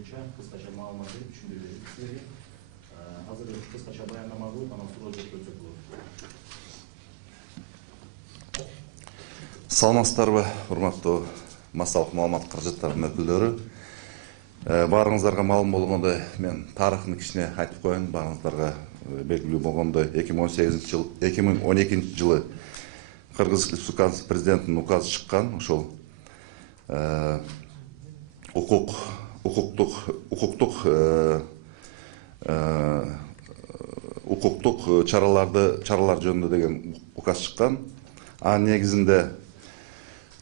боюнча кыскача маалымат берип түшүндүрүү берип азыр кыскача баяндама кылып анан суроо жооп өтсөк болот. Саламатсыздарбы, урматтуу массалык маалымат каражаттарынын өкүлдөрү. Баарыңыздарга маалым болгондой, мен тарыхын кичине айтып коеюн. Баарыңыздарга белгилүү болгондой, 2012 жылы Кыргыз Республикасы президентинин указы чыккан. Ошол укуктук чаралар жөнүндө деген указ чыккан. Анын негизинде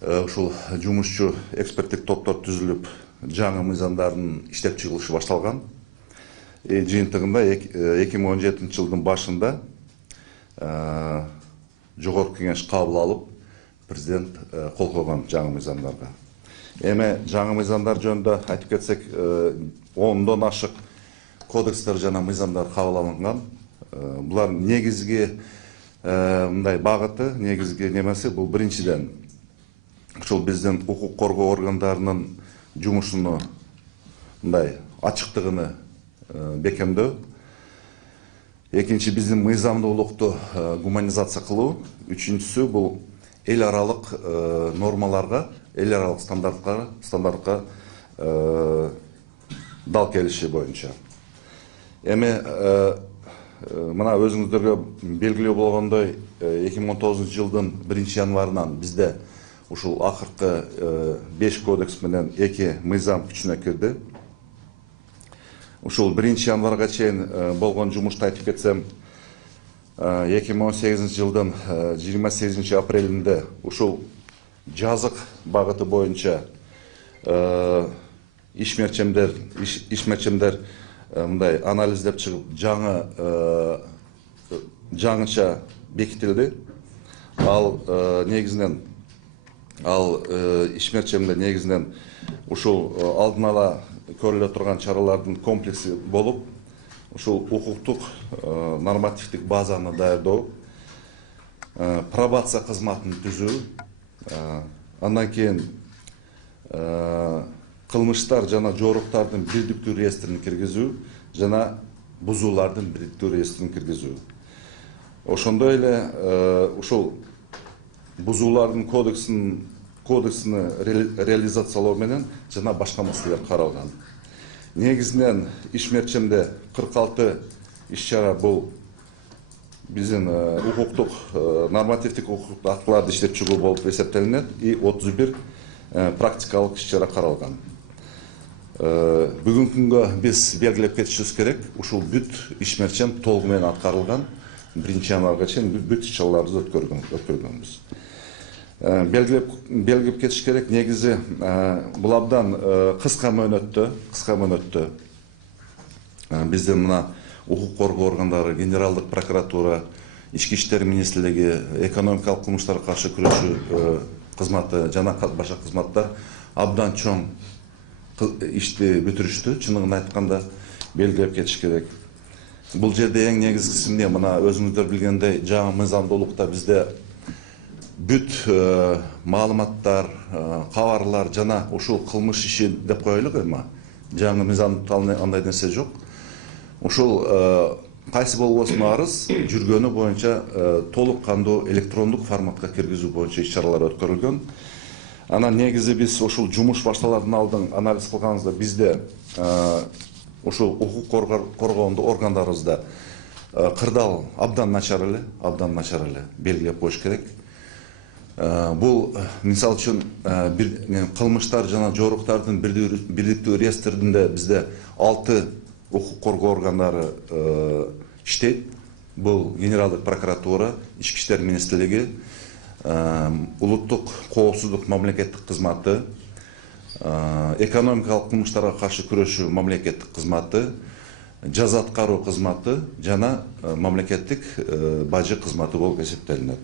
ушул жумушчу эксперттик топтор түзүлүп, жаңы мыйзамдардын иштеп чыгылышы башталган. Жыйынтыгында 2017 жылдын башында Жогорку Кеңеш кабыл алып, президент кол койгон жаңы мыйзамдарга. Эми жаңы мыйзамдар жөнүндө айтып кетсек, 10дон ашык кодекстер жана мыйзамдар кабыл алынган. Булар негизги мындай багыты, негизги немеси бул биринчиден ушул биздин укук коргоо органдарынын жумушуну мындай ачыктыгыны бекемдөө. Экинчи биздин мыйзамдуулукту гуманизация кылуу. Үчүнчүсү бул эл аралык нормаларга, эл аралык стандартка дал келиши боюнча. Эми мына өзүңүздөргө белгилүү болгондой, 2019 жылдын 1-январынан бизде ушул акыркы 5 кодекс менен 2 мыйзам күчүнө кирди. Ушул 1-январга чейин болгон жумушты айтып кетсем, 2018 жылдын 28 апрелинде ушул жазык багыты боюнча ишмерчемдер мындай анализдеп чыгып, жаңыча бекитилди. Ал негизинен ишмерчемде негизинен ушул алдын ала көрүлө турган чаралардын комплекси болуп, ушул укуктук нормативдик базаны даярдоо, пробация кызматын түзүү, андан кийин кылмыштар жана жоруктардын бирдиктүү реестрин киргизүү жана бузуулардын бирдиктүү реестрин киргизүү. Ошондой эле ушул бузуулардын кодексini реализациялоо менен жана башка маселелер каралган. Негизинен ишмерчемде 46 иш-чара бул биздин укуктук нормативдик укуктук актыларды иштеп чыгуу болуп эсептелинет и 31 практикалык иш-чара каралган. Бүгүнкү күнгө биз белгилеп кетишибиз керек, ушул бүт ишмерчем толугу менен аткарылган. 1-январга чейин бүт иш-чараларды өткөргөнбүз. Белгилеп кетиш керек, негизи бул абдан кыска мөөнөттө биздин мына укук коргоо органдары, Генералдык прокуратура, Ички иштер министрлиги, экономикалык кылмыштарга каршы күрөшүү кызматы жана башка кызматтар абдан чоң ишти бүтүрүштү. Чыныгын айтканда белгилеп кетиш керек. Бул жерде эң негизгиси эмне? Мына өзүңүздөр билгендей, жаңы мыйзамдуулукта бизде бүт маалыматтар, кабарлар жана ушул кылмыш иши деп коелук эми. Жаңы мыйзамда андай нерсе жок. Ушул кайсы болбосун арыз жүргөнү боюнча толук кандуу электрондук форматка киргизүү боюнча иш-чаралар өткөрүлгөн. Анан негизи биз ушул жумуш башталардан алдын анализ кылганыбызда бизде ушул укук коргоондо органдарыбызда кырдаал абдан начар эле белгилеп коюш керек. Бул мисалы үчүн кылмыштар жана жоруктардын бирдиктүү реестринде бизде 6 укук коргоо органдары иштейт. Бул Генералдык прокуратура, Ички иштер министрлиги, улуттук коопсуздук мамлекеттик кызматы, экономикалык кылмыштарга каршы күрөшүү мамлекеттик кызматы, жаза аткаруу кызматы жана мамлекеттик бажы кызматы болуп эсептелинет.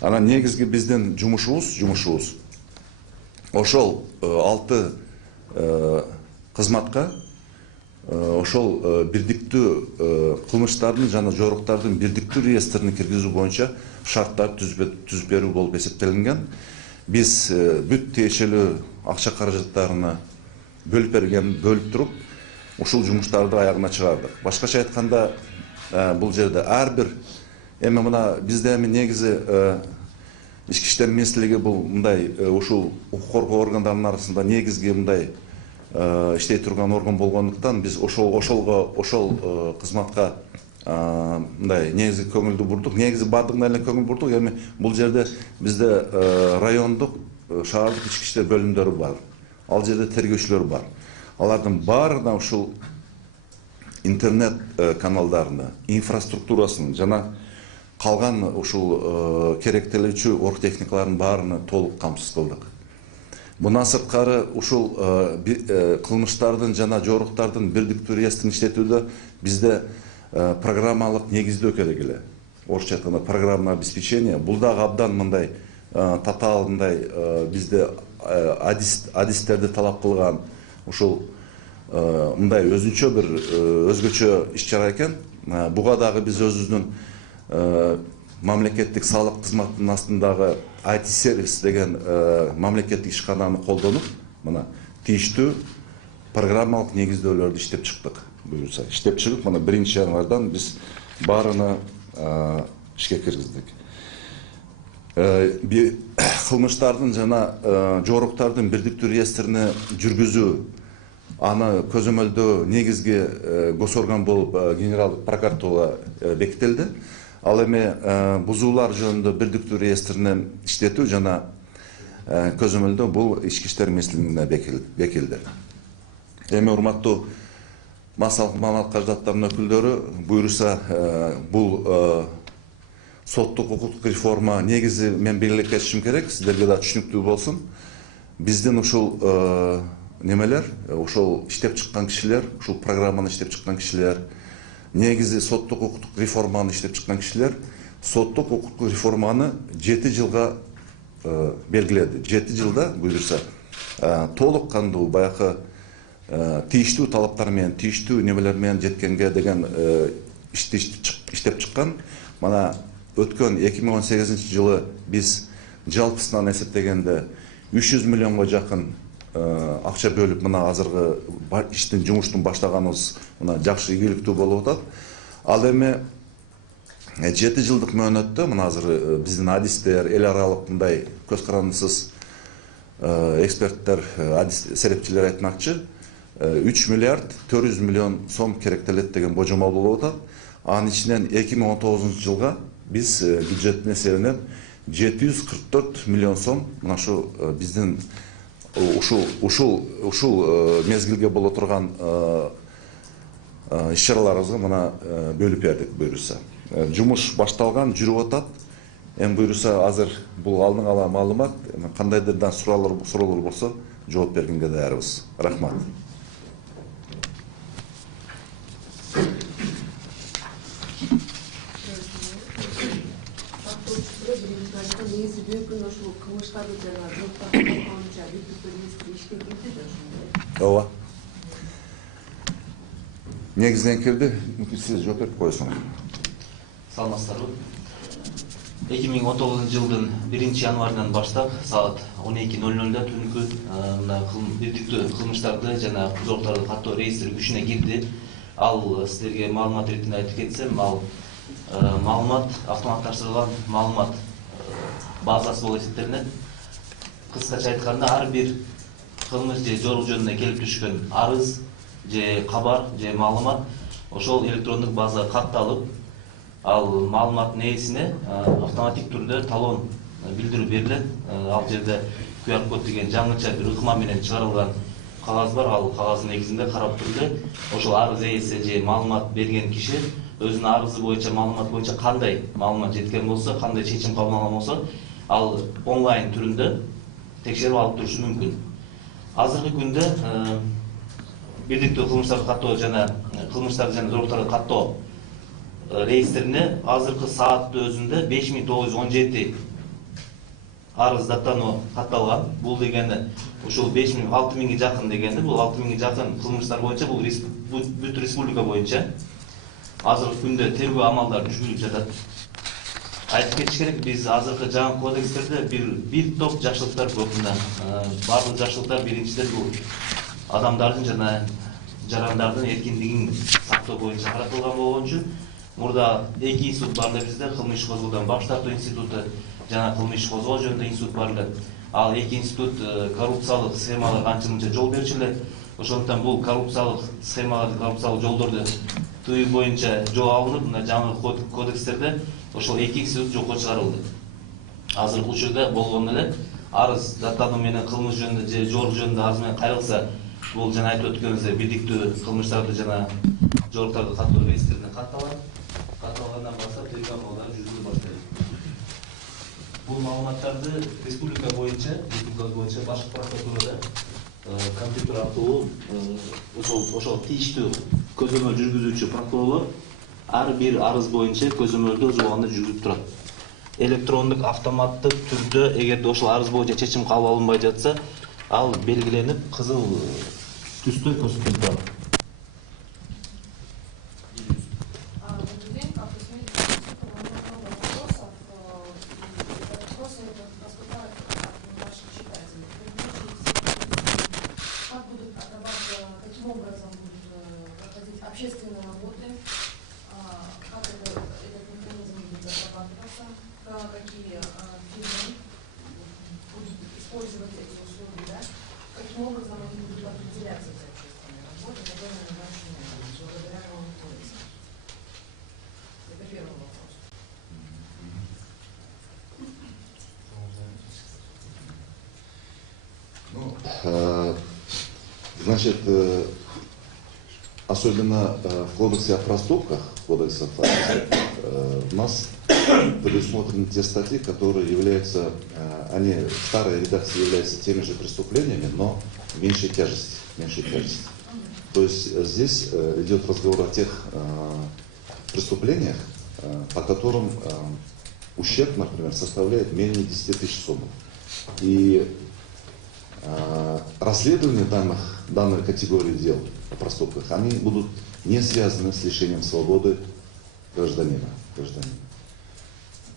Анан негизги биздин жумушубуз ошол 6 кызматка ошол бирдиктүү кылмыштардын жана жоруктардын бирдиктүү реестрин киргизүү боюнча шарттар түзүп берүү болуп эсептелинген. Биз бүт тиешелүү акча каражаттарына бөлүп берген, бөлүп туруп ушул жумуштарды аягына чыгардык. Башкача айтканда, бул жерде ар бир эми мына бизде эми негизи ички иштер министрлиги бул мындай ушул укук коргоо органдарынын арасында негизги мындай иштей турган орган болгондуктан биз ошол кызматка мындай негизги көңүлдү бурдук. Негизи баардыгына эле көңүл бурдук. Эми бул жерде бизде райондук, шаардык ички иштер бөлүмдөрү бар. Ал жерде тергөөчүлөр бар. Алардын баарына ушул интернет каналдарыны, инфраструктурасын жана калган ушул керектелүүчү оргтехникалардын баарыны толук камсыз кылдык. Мындан сырткары ушул кылмыштардын жана жоруктардын бирдиктүү реестрин иштетүүдө бизде программалык негиздөө керек эле. Орусча айтканда программное обеспечение. Бул дагы абдан мындай татаал мындай бизде адистерди талап кылган ушул мындай өзүнчө бир өзгөчө иш-чара экен. Буга дагы биз өзүбүздүн мамлекеттик салык кызматынын астындагы IT сервис деген мамлекеттик ишкананы колдонуп, мына тийиштүү программалык негиздөөлөрдү иштеп чыктык. Буюрса, иштеп чыгып, мына 1-январдан биз баарына ишке киргиздик. Кылмыштардын жана жоруктардын бирдиктүү реестрине жүргүзүү, аны көзөмөлдөө негизги госорган болуп Генералдык прокуратура бекитилди. Ал эми бузуулар жөнүндө бирдиктүү реестрине иштетүү жана көзөмөлдөө бул ички иштер министрлигине бекитилди. Эми урматтуу массалык маалымат каражаттарынын өкүлдөрү, буюрса бул соттук укуктук реформа негизи мен белгилешим керек, сиздерге да түшүнүктүү болсун. Биздин ушул немелер, ошол иштеп чыккан кишилер, ушул программаны иштеп чыккан кишилер, негизи соттук укуктук реформаны иштеп чыккан кишилер соттук укуктук реформаны 7 жылга белгиледи. 7 жылда буюрса толук кандуу баягы тийиштүү талаптар менен, тийиштүү немелер менен жеткенге деген ишти иштеп чыккан. Мана өткөн 2018 жылы биз жалпысынан эсептегенде 300 миллионго жакын акча бөлүп, мына азыркы иштин жумуштун баштаганыбыз мына жакшы ийгиликтүү болуп атат. Ал эми 7 жылдык мөөнөттө мына азыр биздин адистер, эл аралык мындай көз карандысыз эксперттер, адис серепчилер айтмакчы, 3 миллиард 400 миллион сом керектелет деген божомол болуп атат. Анын ичинен 2019 жылга биз бюджеттин эсебинен 744 миллион сом мына ушу биздин ушул мезгилге боло турган иш-чараларыбызга мына бөлүп бердик буюрса. Жумуш башталган, жүрүп атат. Эми буюрса азыр бул алдын ала маалымат, кандайдыр суроолор болсо жооп бергенге даярбыз. Рахмат. Ооба. Негизинен кирди, сиз жооп берип коесуңуз. Саламатсыздарбы. 2019 жылдын 1-январынан баштап саат 12:00 түнкү бирдиктүү кылмыштарды жана жоруктарды каттоо реестри күчүнө кирди. Ал сиздерге маалымат иретинде айтып кетсем, ал маалымат автоматташтырылган маалымат базасы болуп эсептелинет. Кыскача айтканда, ар бир кылмыш же жорук жөнүндө келип түшкөн арыз же кабар же маалымат ошол электрондук базага катталып, ал маалыматтын ээсине автоматик түрдө талон билдирүү берилет. Ал жерде QR код деген жаңыча бир ыкма менен чыгарылган кагаз бар. Ал кагаздын негизинде карап турду, ошол арыз ээси же маалымат берген киши өзүнүн арызы боюнча, маалымат боюнча кандай маалымат жеткен болсо, кандай чечим кабыл алган болсо, ал онлайн түрүндө текшерип алып турушу мүмкүн. Азыркы күндө бирдиктүү кылмыштарды каттоо жана кылмыштарды жана жоруктарды каттоо реестрине азыркы сааттын өзүндө 5917 арыз даттануу катталган. Бул дегени ушул 6000ге жакын дегенди, бул 6000ге жакын кылмыштар боюнча, бул бүт республика боюнча азыркы күндө тергөө амалдары жүргүзүлүп жатат. Айтып кетиш керек, биз азыркы жаңы кодекстерде бир топ жакшылыктар көп. Барлык жакшылыктар биринчиден бул адамдардын жана жарандардын эркиндигин сактоо боюнча каратылган болгон үчүн мурда 2 институт бар эле бизде, кылмыш иш козгоодон баш тартуу институту жана кылмыш иш козгоо жөнүндө институт бар эле. Ал 2 институт коррупциялык схемаларга анча-мынча жол берчү эле. Ошондуктан бул коррупциялык схемаларды, коррупциялык жолдорду тыюу боюнча жол алынып, мына жаңы кодекстерде ошол 2 институт жокко чыгарылды. Азыркы учурда болгон эле арыз даттануу менен кылмыш жөнүндө же жорук жөнүндө арыз менен кайрылса, бул жана айтып өткөнүбүздөй бирдиктүү кылмыштарды жана жоруктарды каттоо реестринде катталат. Катталгандан баштап тергөө амалдары жүргүзүлө баштайт. Бул маалыматтарды республика боюнча башкы прокуратурада компьютер аркылуу ошол тийиштүү көзөмөл жүргүзүүчү прокурорлор ар бир арыз боюнча көзөмөлдү өз убагында жүргүзүп турат. Электрондук автоматтык түрдө эгерде ошол арыз боюнча чечим кабыл алынбай жатса, ал белгиленип кызыл түстө көрсөтүлүп турат. Общественные работы, как этот механизм будет разрабатываться, какие фирмы будут использовать эти услуги, да? Каким образом они будут определяться, эти общественные работы, которые на нашем благодаря новому кодексу. Это первый вопрос. Значит, особенно в кодексе о проступках, у нас предусмотрены те статьи, которые являются, они в старой редакции являются теми же преступлениями, но меньшей тяжести. То есть здесь идет разговор о тех преступлениях, по которым ущерб, например, составляет менее 10 тысяч сомов. И расследование данной категории дел о проступках, они будут не связаны с лишением свободы гражданина.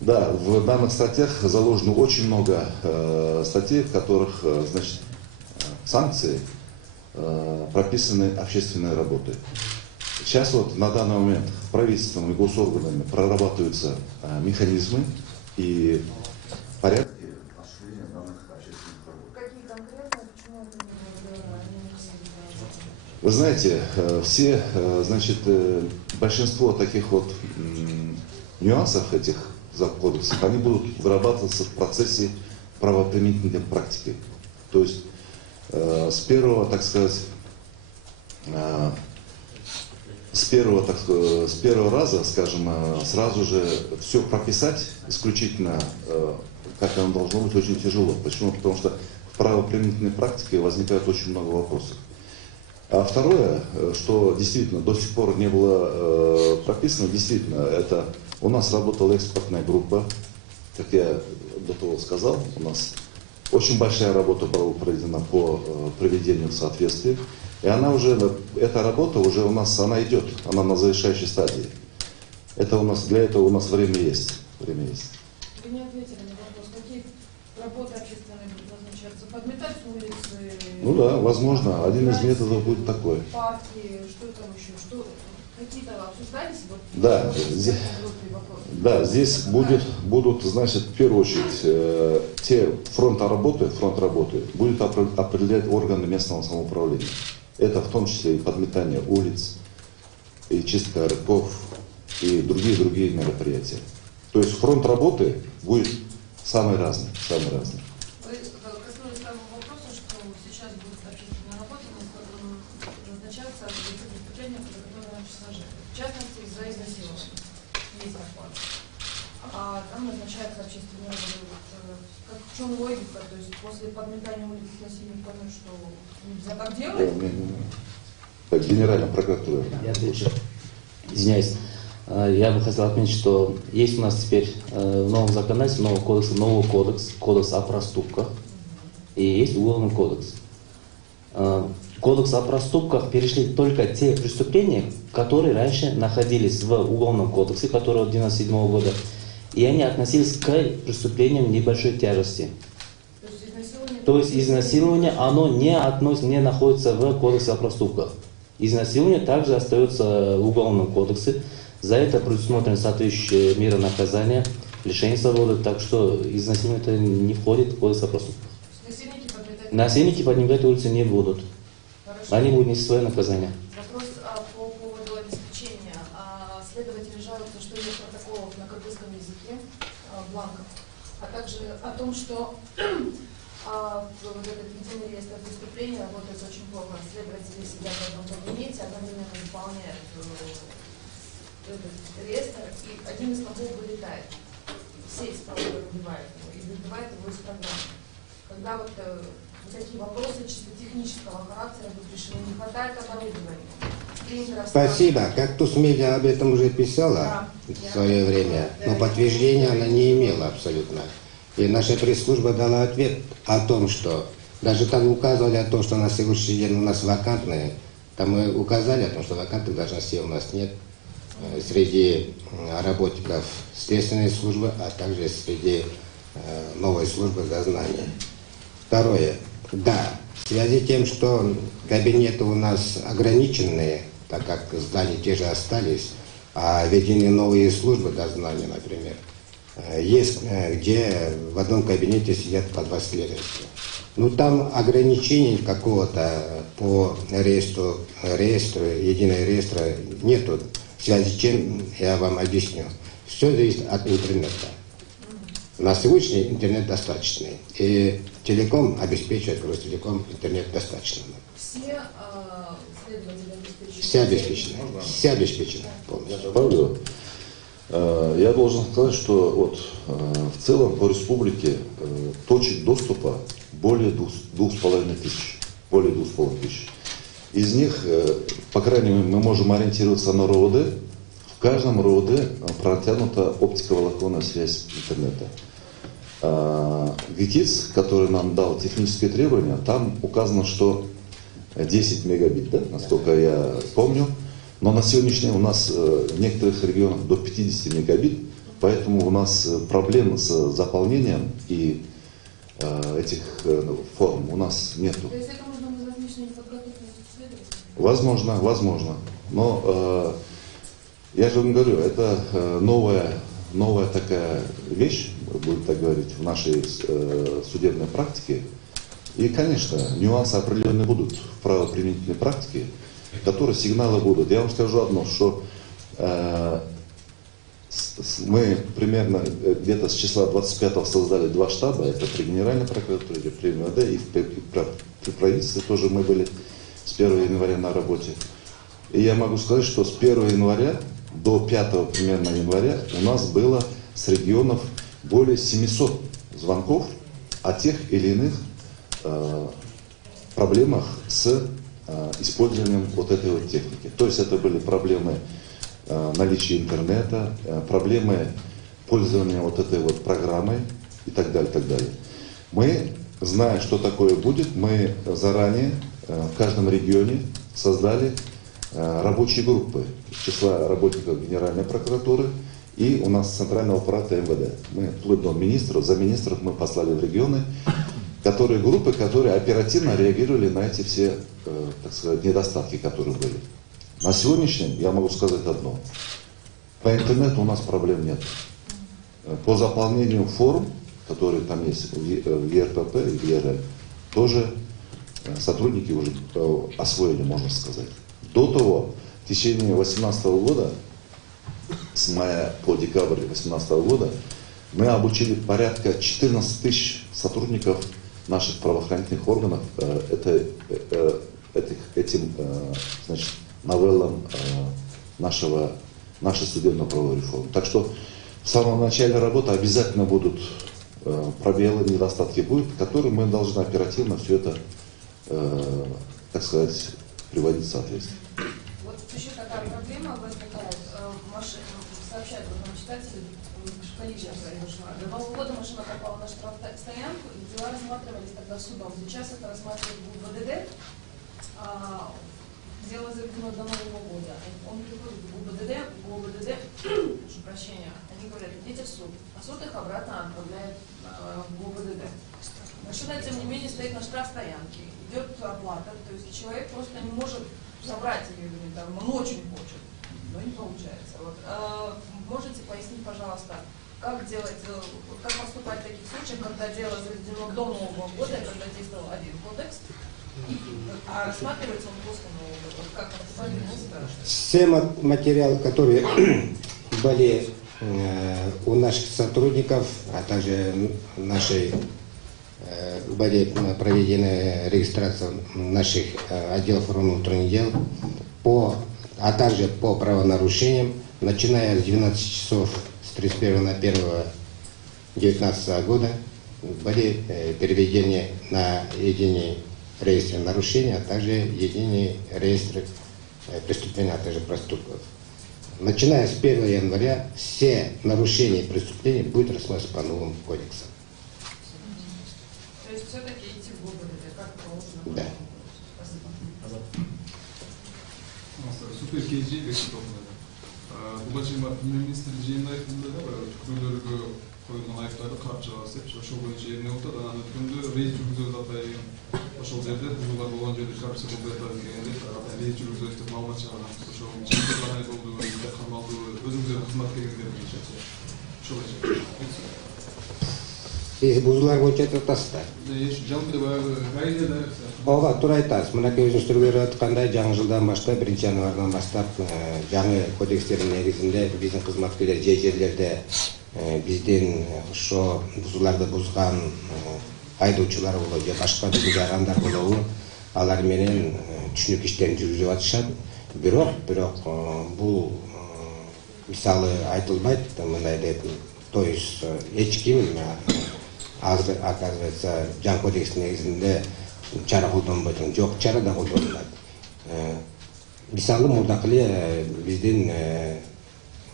Да, в данных статьях заложено очень много статей, в которых, значит, санкции прописаны общественной работой. Сейчас вот на данный момент правительством и госорганами прорабатываются механизмы и порядки осуществления данных общественных работ. Какие конкретно, почему это не? Вы знаете, все, значит, большинство таких вот нюансов этих кодексов, они будут вырабатываться в процессе правоприменительной практики. То есть с первого, так сказать, с первого раза, скажем, сразу же все прописать исключительно, как оно должно быть, очень тяжело. Почему? Потому что в правоприменительной практике возникает очень много вопросов. А второе, что действительно до сих пор не было прописано, действительно, это у нас работала экспертная группа, как я до того сказал, у нас очень большая работа была проведена по приведению в соответствие. И она уже, эта работа уже у нас, она идет, она на завершающей стадии. Это у нас, для этого у нас время есть. Вы не ответили на вопрос, какие работы общественные будут назначаться? Подметать улицы? Ну да, возможно, один из методов будет такой. Парки, что там еще? Какие-то обсуждались? Вот, Да, здесь будут, значит, в первую очередь, те фронт работы будет определять органы местного самоуправления. Это в том числе и подметание улиц, и чистка рыков, и другие мероприятия. То есть фронт работы будет самый разный. Вы коснулись того вопроса, что сейчас будут общественные работы назначаться за те преступления, за которые раньше сажали. В частности, за изнасилование. Есть доклад. А там назначаются общественные работы. В чем логика? То есть после подметания улиц насильник понял, что нельзя так делать? Так, Генеральная прокуратура. Я отвечу. Извиняюсь. Я бы хотел отметить, что есть у нас теперь в новом законодательстве, новый кодекс о проступках, и есть уголовный кодекс. Кодекс о проступках перешли только те преступления, которые раньше находились в уголовном кодексе, который от 1997 года, и они относились к преступлениям небольшой тяжести. То есть изнасилование То есть изнасилование, оно не находится в кодексе о проступках. Изнасилование также остается в уголовном кодексе. За это предусмотрено соответствующие меры наказания, лишение свободы. Так что изнасилование это не входит в кодекс о проступках. Насильники подметать. Насильники поднимать улицы не будут. Хорошо. Они будут нести свое наказание. Вопрос по поводу обеспечения. Следователи жалуются, что нет протоколов на кыргызском языке, бланков, а также о том, что вот этот единый реестр преступлений работает очень плохо. Следователи сидят в одном кабинете, одновременно заполняют этот реестр, и один из компов вылетает. Все из провода выбивает его и выбивает его из программы. Когда вот такие вопросы чисто технического характера будут решены, не хватает оборудования. Спасибо. Кактус Медиа об этом уже писала в свое время, но подтверждения она не имела абсолютно. И наша пресс-служба дала ответ о том, что даже там указывали о том, что на сегодняшний день у нас вакантные. Там мы указали о том, что вакантных должностей у нас нет среди работников следственной службы, а также среди новой службы дознания. Второе. Да, в связи с тем, что кабинеты у нас ограниченные, так как здания те же остались, а введены новые службы дознания, например, есть, где в одном кабинете сидят по 2 следователя. Ну, там ограничений какого-то по реестру, единого реестра нету. В связи с чем я вам объясню. Все зависит от интернета. На сегодняшний день интернет достаточный. И телеком обеспечивает, Ростелеком, интернет достаточно. Все следователи обеспечены? Все обеспечены. Все обеспечены полностью. Добавлю. Я должен сказать, что вот в целом по республике точек доступа более 2500. Более 2500. Из них, по крайней мере, мы можем ориентироваться на РОВД. В каждом РОВД протянута оптиковолоконная связь интернета. ГКИЦ, который нам дал технические требования, там указано, что 10 мегабит, да, насколько я помню. Но на сегодняшний день у нас в некоторых регионах до 50 мегабит, поэтому у нас проблем с заполнением и этих форм у нас нету. То есть это можно назвать лишней подготовленностью следователя? Возможно. Но я же вам говорю, это новая такая вещь, будем так говорить, в нашей судебной практике. И, конечно, нюансы определенные будут в правоприменительной практике, которые сигналы будут. Я вам скажу одно, что мы примерно где-то с числа 25-го создали 2 штаба, это при Генеральной прокуратуре, при МВД и при правительстве тоже мы были с 1 января на работе. И я могу сказать, что с 1 января до 5 примерно января у нас было с регионов более 700 звонков о тех или иных проблемах с использованием вот этой вот техники. То есть это были проблемы наличия интернета, проблемы пользования вот этой вот программой и так далее, так далее. Мы, зная, что такое будет, мы заранее в каждом регионе создали рабочие группы из числа работников Генеральной прокуратуры и у нас центрального аппарата МВД. Мы вплоть до министров, замминистров мы послали в регионы, группы, которые оперативно реагировали на эти все, так сказать, недостатки, которые были. На сегодняшний день я могу сказать одно. По интернету у нас проблем нет. По заполнению форм, которые там есть в ЕРПП и в ЕРЛ, тоже сотрудники уже освоили, можно сказать. До того, в течение 2018 года, с мая по декабрь 2018 года, мы обучили порядка 14 тысяч сотрудников наших правоохранительных органов этим значит, новеллам нашей судебно-правовой реформы. Так что в самом начале работы обязательно будут пробелы, недостатки будут, которые мы должны оперативно все это, так сказать, приводить в соответствие. Вот еще такая проблема возникает. Сообщают нам читатели, коллизия произошла. До Нового года машина попала на штрафстоянку, и дела рассматривались тогда судом. Сейчас это рассматривает ГУБДД. Дело заведено до Нового года. Он приходит в ГУБДД, прошу прощения, они говорят, идите в суд. А суд их обратно отправляет в ГУБДД. Машина, тем не менее, стоит на штрафстоянке, идет оплата, то есть человек просто не может забрать ее, там, он очень хочет, но не получается. Вот. Можете пояснить, пожалуйста, как делать, как поступать в таких случаях, когда дело заведено до Нового года, когда действовал один кодекс, а рассматривается он после Нового года? Как поступать в таких случаях? Все материалы, которые были у наших сотрудников, а также нашей были проведены регистрация наших отделов внутренних дел, а также по правонарушениям, начиная с 12 часов с 31 на 1 2019 года, были переведены на единый реестр нарушений, а также единый реестр преступлений, а также проступков. Начиная с 1 января все нарушения и преступления будут рассматриваться по новым кодексам. То есть все-таки идти в годы, как положено? Да. Спасибо. Супер кейджи бекітілді. Бұл жиынға премьер-министр жиынын айтында да күтулерге қойылған айыптарды қарап шығасып, ошол боюнча эмне болуп атат, анан өткөндө рейд жүргүзүп атайын. Ошол жерде бузуулар болгон жерде каршы болуп атат дегенде рейд жүргүзөбүз деп маалымат чыгарганбыз. Ошол чекте кандай болду, эмне камалды, өзүңүздөр кызмат келгендер боюнча. Ошол Сиз бузуулар боюнча айтып атасыздар. жалпы кайда Ооба, туура айтасыз. Мынакей өзүңүздөр көрүп аткандай, жаңы жылдан баштап, 1 январдан баштап жаңы кодекстердин негизинде биздин кызматкерлер жерлерде биздин ошо бузууларды бузган айдоочулар болобу же башка биздин жарандар болобу, алар менен түшүнүк иштерин жүргүзүп атышат. Бирок бул мисалы айтылбайт, мындай деп, то есть эч ким оказывается жаңы кодекстин негизинде чара колдонбойт, жок чара да колдонулат. Мисалы мурдакы эле биздин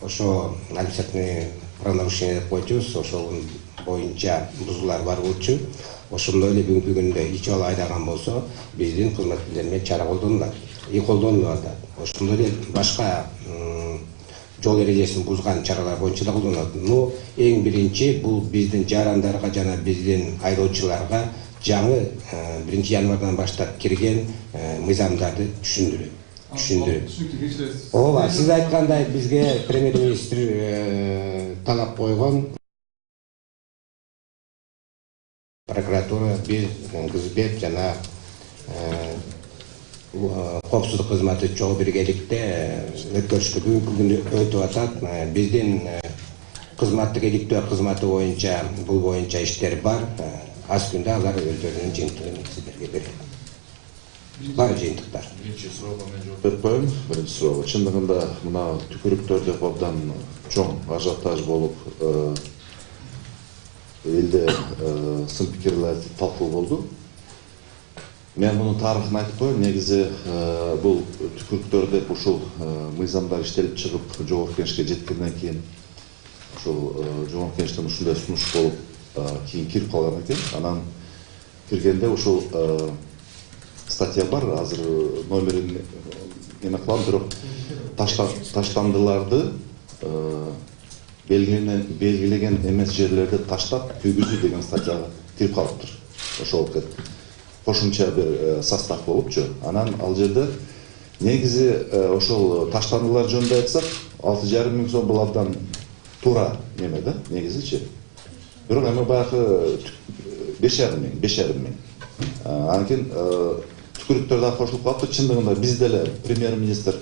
ошо административный правонарушение деп коечубуз, ошол боюнча бузуулар бар болчу. Ошондой эле бүгүнкү күндө ич бала айдаган болсо, биздин кызматкерлер менен чара колдонулат. Колдонуп атат. Ошондой эле башка жол эрежесин бузган чаралар боюнча да колдонулат. Но эң биринчи бул биздин жарандарга жана биздин айдоочуларга жаңы 1 январдан баштап кирген мыйзамдарды түшүндүрүп. Ооба, сиз айткандай бизге премьер-министр талап койгон, прокуратура, биз, Кызбек жана коопсуздук кызматы чогуу биргеликте өткөрүшкө бүгүнкү күндө өтүп атат. Биздин кызматтык иликтөө кызматы боюнча бул боюнча иштер бар. Аз күндө алар өздөрүнүн жыйынтыгын сиздерге берет. Бар жыйынтыктар. Биринчи суроого мен жооп берип коеюн. Биринчи суроого чындыгында мына түкүрүктөрдө абдан чоң ажиотаж болуп, элде сын пикирлер талкуу болду. Мен мунун тарыхын айтып коеюн. Негизи бул түкүрүктөр деп ушул мыйзамдар иштелип чыгып жогорку кеңешке жеткенден кийин ушул жогорку кеңештен ушундай сунуш болуп кийин кирип калган экен. Анан киргенде ушул статья бар, азыр номерин эме кылам, бирок таштандыларды белгилеген эмес жерлерде таштап күйгүзүү деген статьяга кирип калыптыр. Ошол кошумча бир состав болупчу. Анан ал жерде негизи ошол таштандылар жөнүндө айтсак, 6,5 миң сом бул абдан туура неме да, негизичи. Бирок эми баягы 5,5 миң. Анан кийин түкүрүктөр да кошулуп калыптыр. Чындыгында биз деле премьер-министр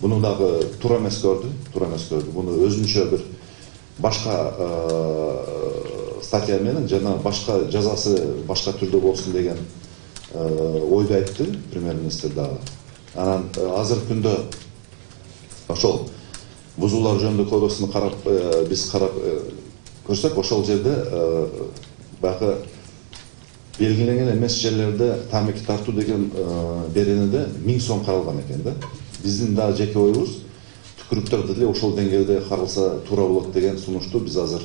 буну дагы туура эмес көрдү. Буну өзүнчө бир башка статья менен жана башка жазасы башка түрдө болсун деген ойду айтты премьер-министр дагы. Анан азыркы күндө ошол бузуулар жөнүндө кодексин карап биз карап көрсөк, ошол жерде баягы белгиленген эмес жерлерде тамеки тартуу деген беренеде 1000 сом каралган экен да. Биздин да жеке оюбуз түкүрүктөрдө деле ошол деңгээлде каралса туура болот деген сунушту биз азыр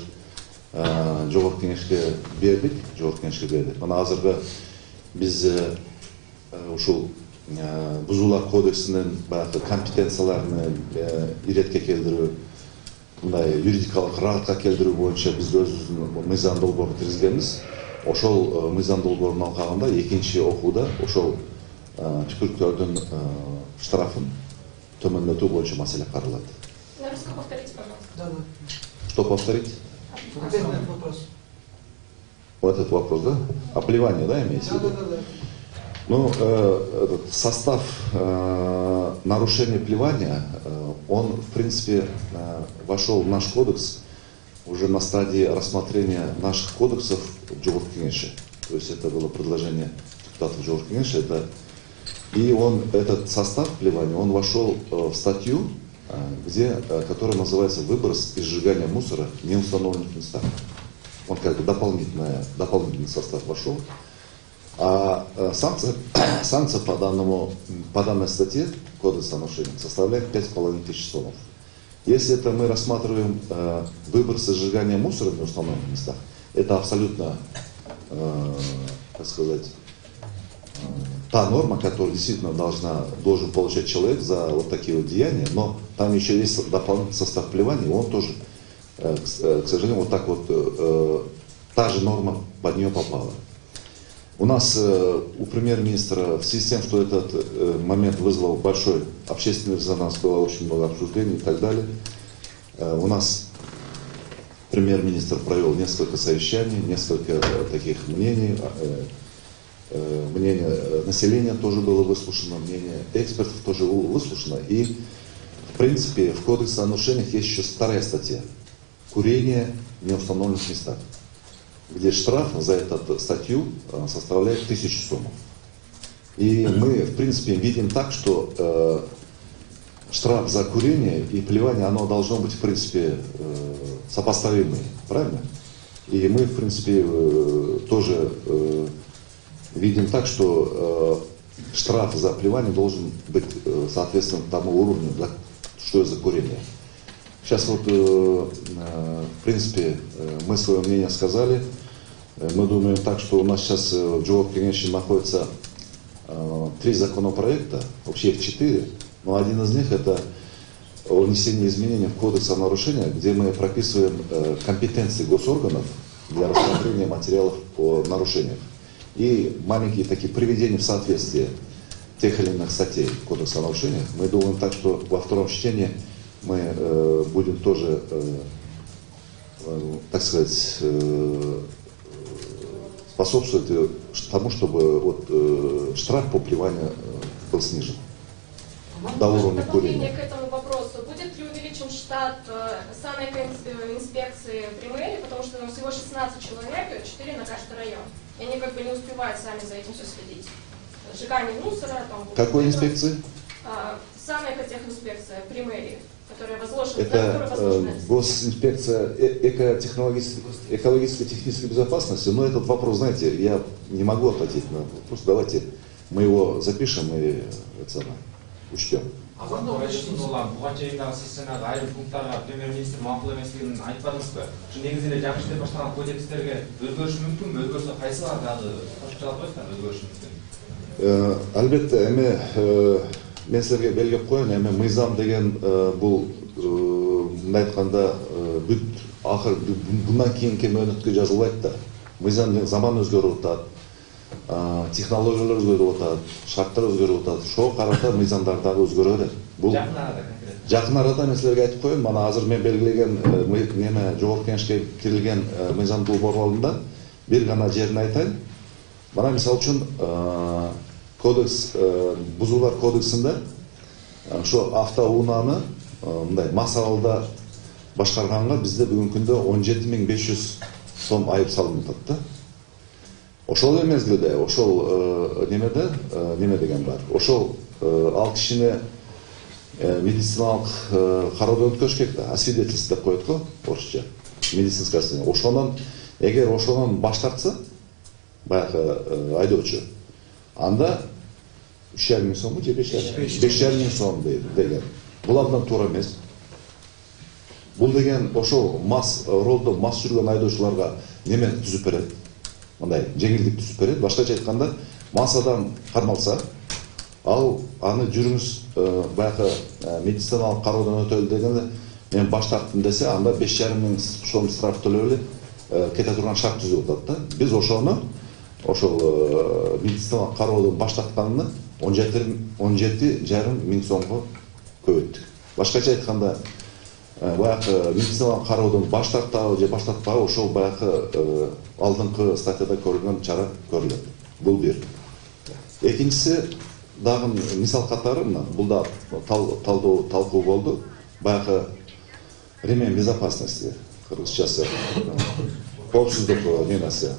жогорку кеңешке бердик. Мына азыркы биз ушул бузуулар кодексинин баягы компетенцияларын иретке келтирүү, мындай юридикалык раатка келтирүү боюнча биз өзүбүздүн мыйзам долбоорун киргизгенбиз. ошол мыйзам долбоорун алганда экинчи окууда ошол түпүркөлөрдүн штрафын төмөндөтүү боюнча маселе каралат. На русском повторите, пожалуйста. Да, да. Что повторить? Ответ на этот вопрос. Вот этот вопрос, да? Оплевание, да, имеется в Да, виду? да, да, да. Ну, этот состав нарушения плевания, он, в принципе, вошел в наш кодекс уже на стадии рассмотрения наших кодексов в Жогорку Кеңеши. То есть это было предложение депутатов Жогорку Кеңеши. И этот состав плевания, он вошел в статью, которая называется «Выброс и сжигание мусора в неустановленных местах». Он как бы дополнительный состав вошел. А санкция по данной статье Кодекса нарушений составляет 5500 сомов. Если это мы рассматриваем выброс и сжигание мусора в неустановленных местах, это абсолютно, как сказать, та норма, которую действительно должен получать человек за вот такие вот деяния, но там еще есть дополнительный состав плевания, и он тоже, к сожалению, вот так вот, та же норма под нее попала. У нас у премьер-министра, в связи с тем, что этот момент вызвал большой общественный резонанс, было очень много обсуждений и так далее, у нас премьер-министр провел несколько совещаний, несколько таких мнений, мнение населения тоже было выслушано, мнение экспертов тоже выслушано. И, в принципе, в Кодексе о нарушениях есть еще вторая статья – курение в неустановленных местах, где штраф за эту статью составляет 1000 сомов. И мы, в принципе, видим так, что штраф за курение и плевание, оно должно быть, в принципе, сопоставимы, правильно? И мы, в принципе, тоже видим так, что штраф за плевание должен быть соответственно тому уровню, что это за курение. Сейчас вот, в принципе, мы свое мнение сказали. Мы думаем так, что у нас сейчас в Жогорку Кеңеши находится 3 законопроекта, вообще их 4, но один из них это о внесении изменений в Кодекс о нарушениях, где мы прописываем компетенции госорганов для рассмотрения материалов о нарушениях. И маленькие такие приведения в соответствие тех или иных статей Кодекса о нарушениях. Мы думаем так, что во втором чтении мы будем тоже, так сказать, способствовать тому, чтобы вот, штраф по плеванию был снижен до уровня курения. К этому вопросу. Будет ли увеличен штат санэкоинспекции при мэрии, потому что у нас всего 16 человек, 4 на каждый район. И они как бы не успевают сами за этим все следить. Сжигание мусора. Там, Какой инспекции? Санэкотехинспекция при мэрии, которая возложена. Это госинспекция экологической-технической безопасности. Но этот вопрос, знаете, я не могу ответить на этот вопрос. Давайте мы его запишем и это учтем. Азат Борисович, бұған жайындағы сіз жаңағы айрым пункттарға премьер-министр мақұл еместігін айтпадыңыз ба? Негізінде жақын істеп баштаған кодекстерге өзгеріш мүмкін бе? Өзгерсе қайсылар дағы қосып жалып қойсыздар өзгеріш мүмкін? Әлбетте, мен сіздерге белгілеп қояйын, мыйзам деген бұл мындай айтқанда ақыр бұнан кейінгі мөөнөткө жазылбайт да. Мыйзам деген заман өзгөрүп атат. Технологиялар өзгөрүп атат, шарттар өзгөрүп атат. Ошого карата мыйзамдар дагы өзгөрөт. Бул жакын арада мен силерге айтып коеюн, мана азыр мен белгилеген Жогорку Кеңешке кирилген мыйзам долбоорлорунда бир гана жерин айтайын. Мана мисалы үчүн кодекс бузуулар кодексинде ошо автоунааны мындай массалда башкарганга бизде бүгүнкү күндө 17500 сом айып салынып атат да. Ошол мезгилде, ошол неме деген бар. Ошол ал кишини медициналык кароодон өткөрүш керек да, освидетельство деп коет го орусча, медицинское освидетельство. Ошонун эгер ошонун баш тартса, баягы айдоочу, анда 3,5 миң сомго же 5,5 миң сом деген. Бул абдан туура эмес. Бул деген ошол ролдо мас жүргөн айдоочуларга неме түзүп берет. Мындай жеңилдик түсүп берет. Башкача айтканда, мас адам кармалса, ал аны жүрүңүз баягы медициналык кароодон өтөлү дегенде, мен баш тарттым десе, анда 5,5 миң сом штраф төлөп эле, кете турган шарт түзүп атат да. Биз ошону ошол медициналык кароодон баштатканына 17,5 миң сомго көбөйттүк. Башкача айтканда, баягы медициналык кароодон баш тартабы же баш тартпабы, ошол баягы алдыңкы статьяда көрүлгөн чара көрүлөт. Бул бир. Экинчиси, дагы мисал катары, бул да талкуу болду. Баягы ремень безопасности, кыргызчасы коопсуздук немеси,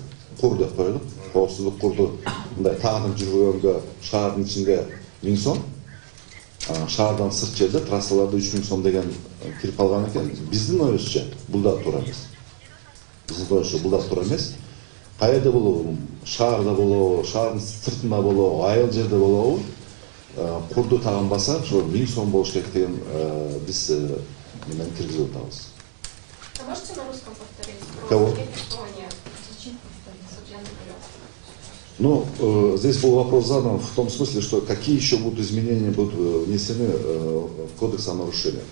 кур деп коелук. Коопсуздук курду мындай таанып жүргөнгө шаардын ичинде 1000 сом, шаардан сырт жерде трассаларда 3000 сом деген кирип калган экен. Биздин оюбузча бул да туура эмес. Биздин оюбузча бул да туура эмес. Кайерде болобу, шаарда болобу, шаардын сыртында болобу, айыл жерде болобу, курду таганбаса, ошо 1000 сом болуш керек деген биз менен киргизип атабыз. А можете на русском повторить? Кого? Ну, здесь был вопрос задан в том смысле, что какие еще будут изменения будут внесены в кодекс о нарушениях.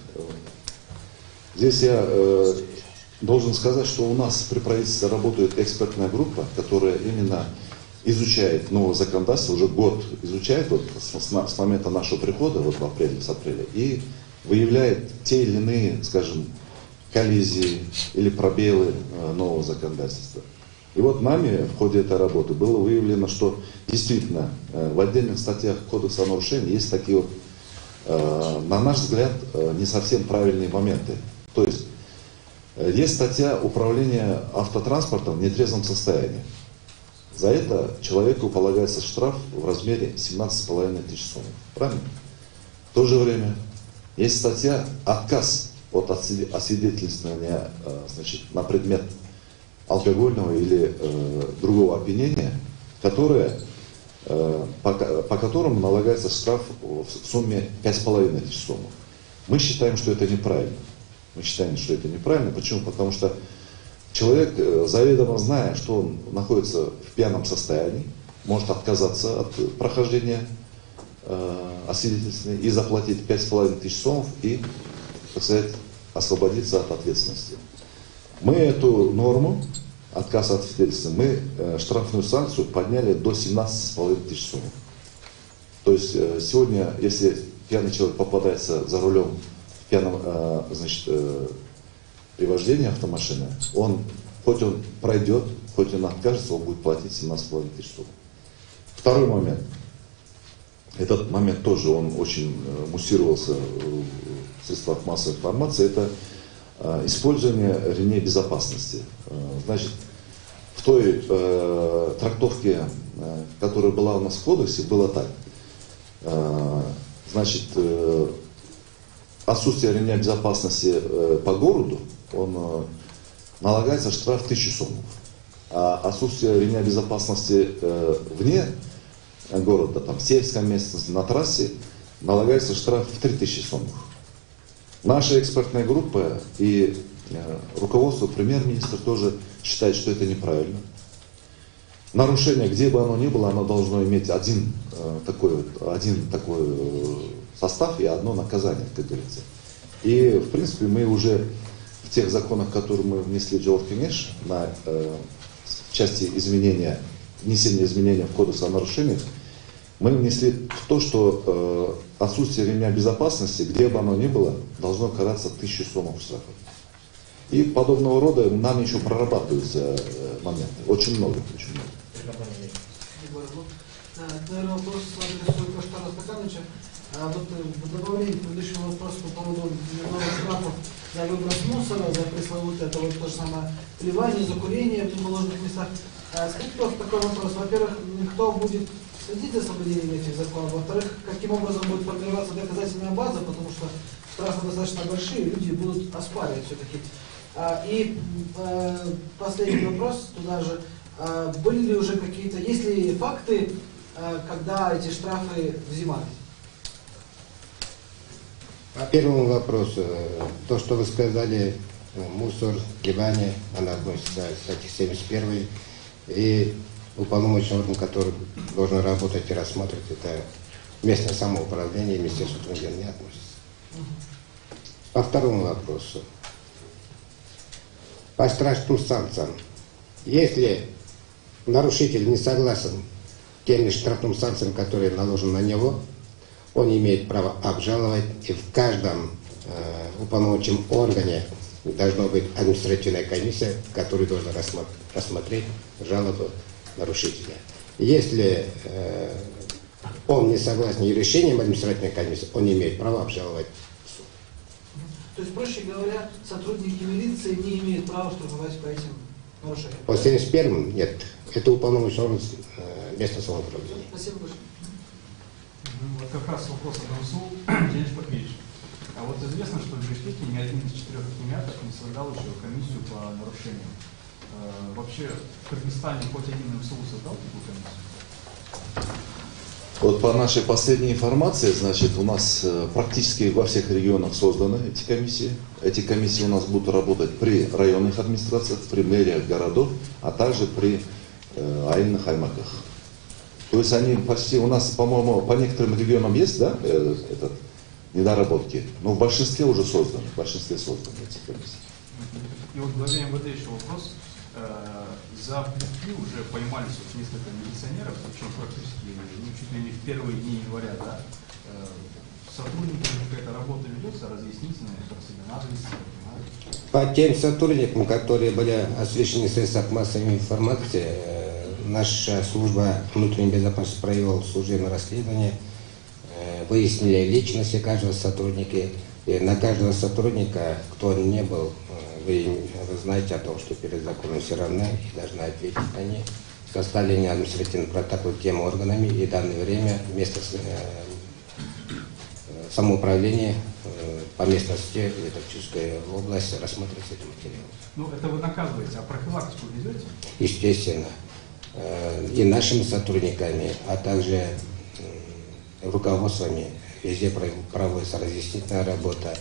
Здесь я должен сказать, что у нас при правительстве работает экспертная группа, которая именно изучает новое законодательство, уже год изучает, вот, с момента нашего прихода, вот в апреле, с апреля, и выявляет те или иные, скажем, коллизии или пробелы нового законодательства. И вот нами в ходе этой работы было выявлено, что действительно в отдельных статьях Кодекса о нарушениях есть такие вот, на наш взгляд, не совсем правильные моменты. То есть есть статья управления автотранспортом в нетрезвом состоянии. За это человеку полагается штраф в размере 17,5 тысяч сом. Правильно? В то же время есть статья отказ от освидетельствования, значит, на предмет алкогольного или другого опьянения, которое, по которому налагается штраф в сумме 5,5 тысяч сом. Мы считаем, что это неправильно. Мы считаем, что это неправильно. Почему? Потому что человек, заведомо зная, что он находится в пьяном состоянии, может отказаться от прохождения освидетельствования и заплатить 5,5 тысяч сом и, так сказать, освободиться от ответственности. Мы эту норму, отказ от освидетельствования, мы штрафную санкцию подняли до 17,5 тысяч сом. То есть сегодня, если пьяный человек попадается за рулем в пьяном, значит, при вождении автомашины, хоть он пройдет, хоть он откажется, он будет платить 17,5 тысяч сом. Второй момент. Этот момент тоже, он очень муссировался в средствах массовой информации, это использование ремней безопасности. Значит, в той трактовке, которая была у нас в кодексе, было так. Значит, отсутствие ремня безопасности по городу, налагается штраф 1000 сом. А отсутствие ремня безопасности вне города, там, в сельской местности, на трассе, налагается штраф в 3000 сом. Наша экспертная группа и руководство, премьер-министр тоже считает, что это неправильно. Нарушение, где бы оно ни было, оно должно иметь один такой состав и одно наказание, как говорится. И, в принципе, мы уже в тех законах, которые мы внесли в Джоркинеш, в части изменения, внесения изменений в Кодекс о нарушениях, мы внесли в то, что отсутствие ремня безопасности, где бы оно ни было, должно караться 1000 сомов штрафа. И подобного рода нами еще прорабатываются моменты. Очень много, очень много. Наверное, вопрос адресует Каштара Стакановича. Вот в добавлении к предыдущему вопросу по поводу новых штрафов за выброс мусора, за пресловутое, это вот то же самое плевание, за курение в неположенных местах. Скажите просто такой вопрос. Во-первых, кто будет следить за соблюдением этих законов? Во-вторых, каким образом будет формироваться доказательная база, потому что штрафы достаточно большие, люди будут оспаривать все-таки. И последний вопрос туда же. Были ли уже какие-то, есть ли факты, когда эти штрафы взимались? По первому вопросу, то, что вы сказали, мусор, плевание, она относится к статье 71, и уполномоченный орган, который должен работать и рассматривать, это местное самоуправление, Министерство труда не относится. По второму вопросу. По штрафным санкциям Если нарушитель не согласен теми штрафным санкциям, которые наложены на него, он имеет право обжаловать, и в каждом уполномоченном органе должна быть административная комиссия, которая должна рассмотреть жалобу нарушителя. Если он не согласен с решением административной комиссии, он имеет право обжаловать в суд. То есть, проще говоря, сотрудники милиции не имеют права штрафовать по этим нарушениям? По 71-м нет. Это уполномоченный орган местного самоуправления. Спасибо большое. Вот как раз вопрос о ДМСУ, Денис Пахмевич. А вот известно, что в Бишкеке ни один из 4 акиматов не создал еще комиссию по нарушениям. Вообще в Кыргызстане хоть один МСУ создал такую комиссию? Вот по нашей последней информации, значит, у нас практически во всех регионах созданы эти комиссии. Эти комиссии у нас будут работать при районных администрациях, при мэриях городов, а также при айыльных аймаках. То есть они почти у нас, по-моему, по некоторым регионам есть, да, недоработки, но в большинстве уже созданы, в большинстве созданы эти комиссии. И вот главе МВД еще вопрос. За плетки уже поймались вот несколько милиционеров, причем практически чуть ли не в первые дни января, да? Сотрудниками какая-то работа ведется, разъяснительная, как себя надо вести, По тем сотрудникам, которые были освещены в средствах массовой информации, наша служба внутренней безопасности провела служебное расследование, выяснили личности каждого сотрудника. И на каждого сотрудника, кто он не был, вы знаете о том, что перед законом все равны и должны ответить они. Составление административного протокола тем органами, и в данное время место самоуправления по местности Ветровчинской области рассматривать эти материалы. Ну, это вы наказываете, а профилактику ведете? Естественно. И нашими сотрудниками, а также руководствами везде проводится разъяснительная работа.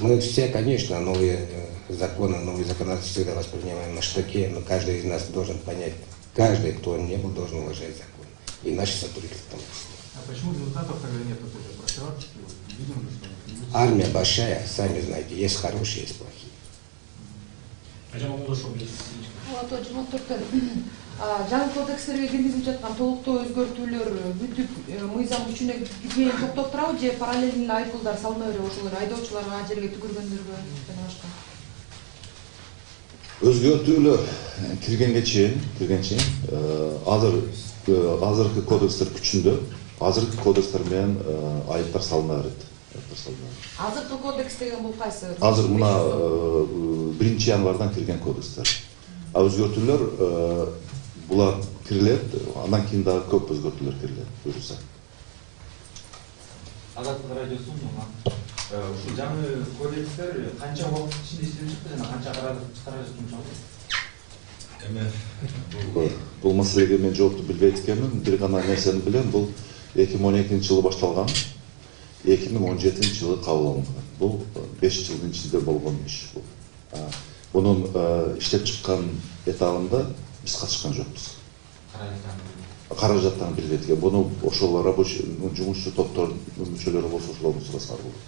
Мы все, конечно, новые законы, новые законодательства всегда воспринимаем на штыке, но каждый из нас должен понять, каждый, кто не был, должен уважать закон. И наши сотрудники в том числе. А почему результатов тогда нет от этой профилактики? Видим, что армия большая, сами знаете, есть хорошие, есть плохие. Жаңы кодекстерге киргизилип жаткан толуктоо өзгөртүүлөр бүтүп мыйзам күчүнө кирбей токтоп турабы же параллельно айыппулдар салына берип ошолор айдоочуларга, жерге түкүргөндөргө жана башка? Өзгөртүүлөр киргенге чейин азыркы кодекстер күчүндө, азыркы кодекстер менен айыптар салына берет. Азыркы кодекс деген бул кайсы? Азыр мына 1 январдан кирген кодекстер. А өзгөртүүлөр булар кирилет, андан кийин дагы көп өзгөртүүлөр кирилет, буюрса. Азаттык радиосу ушу жаңы кодекстер канча убакыт ичинде иштелип чыкты жана канча каражат жумшалды? Бул маселеге мен жоопту билбейт экенмин. Бир гана нерсени билем, бул 2012-жылы башталган, 2017-жылы кабыл алынган. Бул 5 жылдын ичинде болгон иш бул. Bunun işlep çıkan etabında biz katışkan jokpuz. Karajаттан билбетке. Bunu ошол рабочий жумушчу топтор мүчөлөрү болсо ошолордун сурасыңар болот.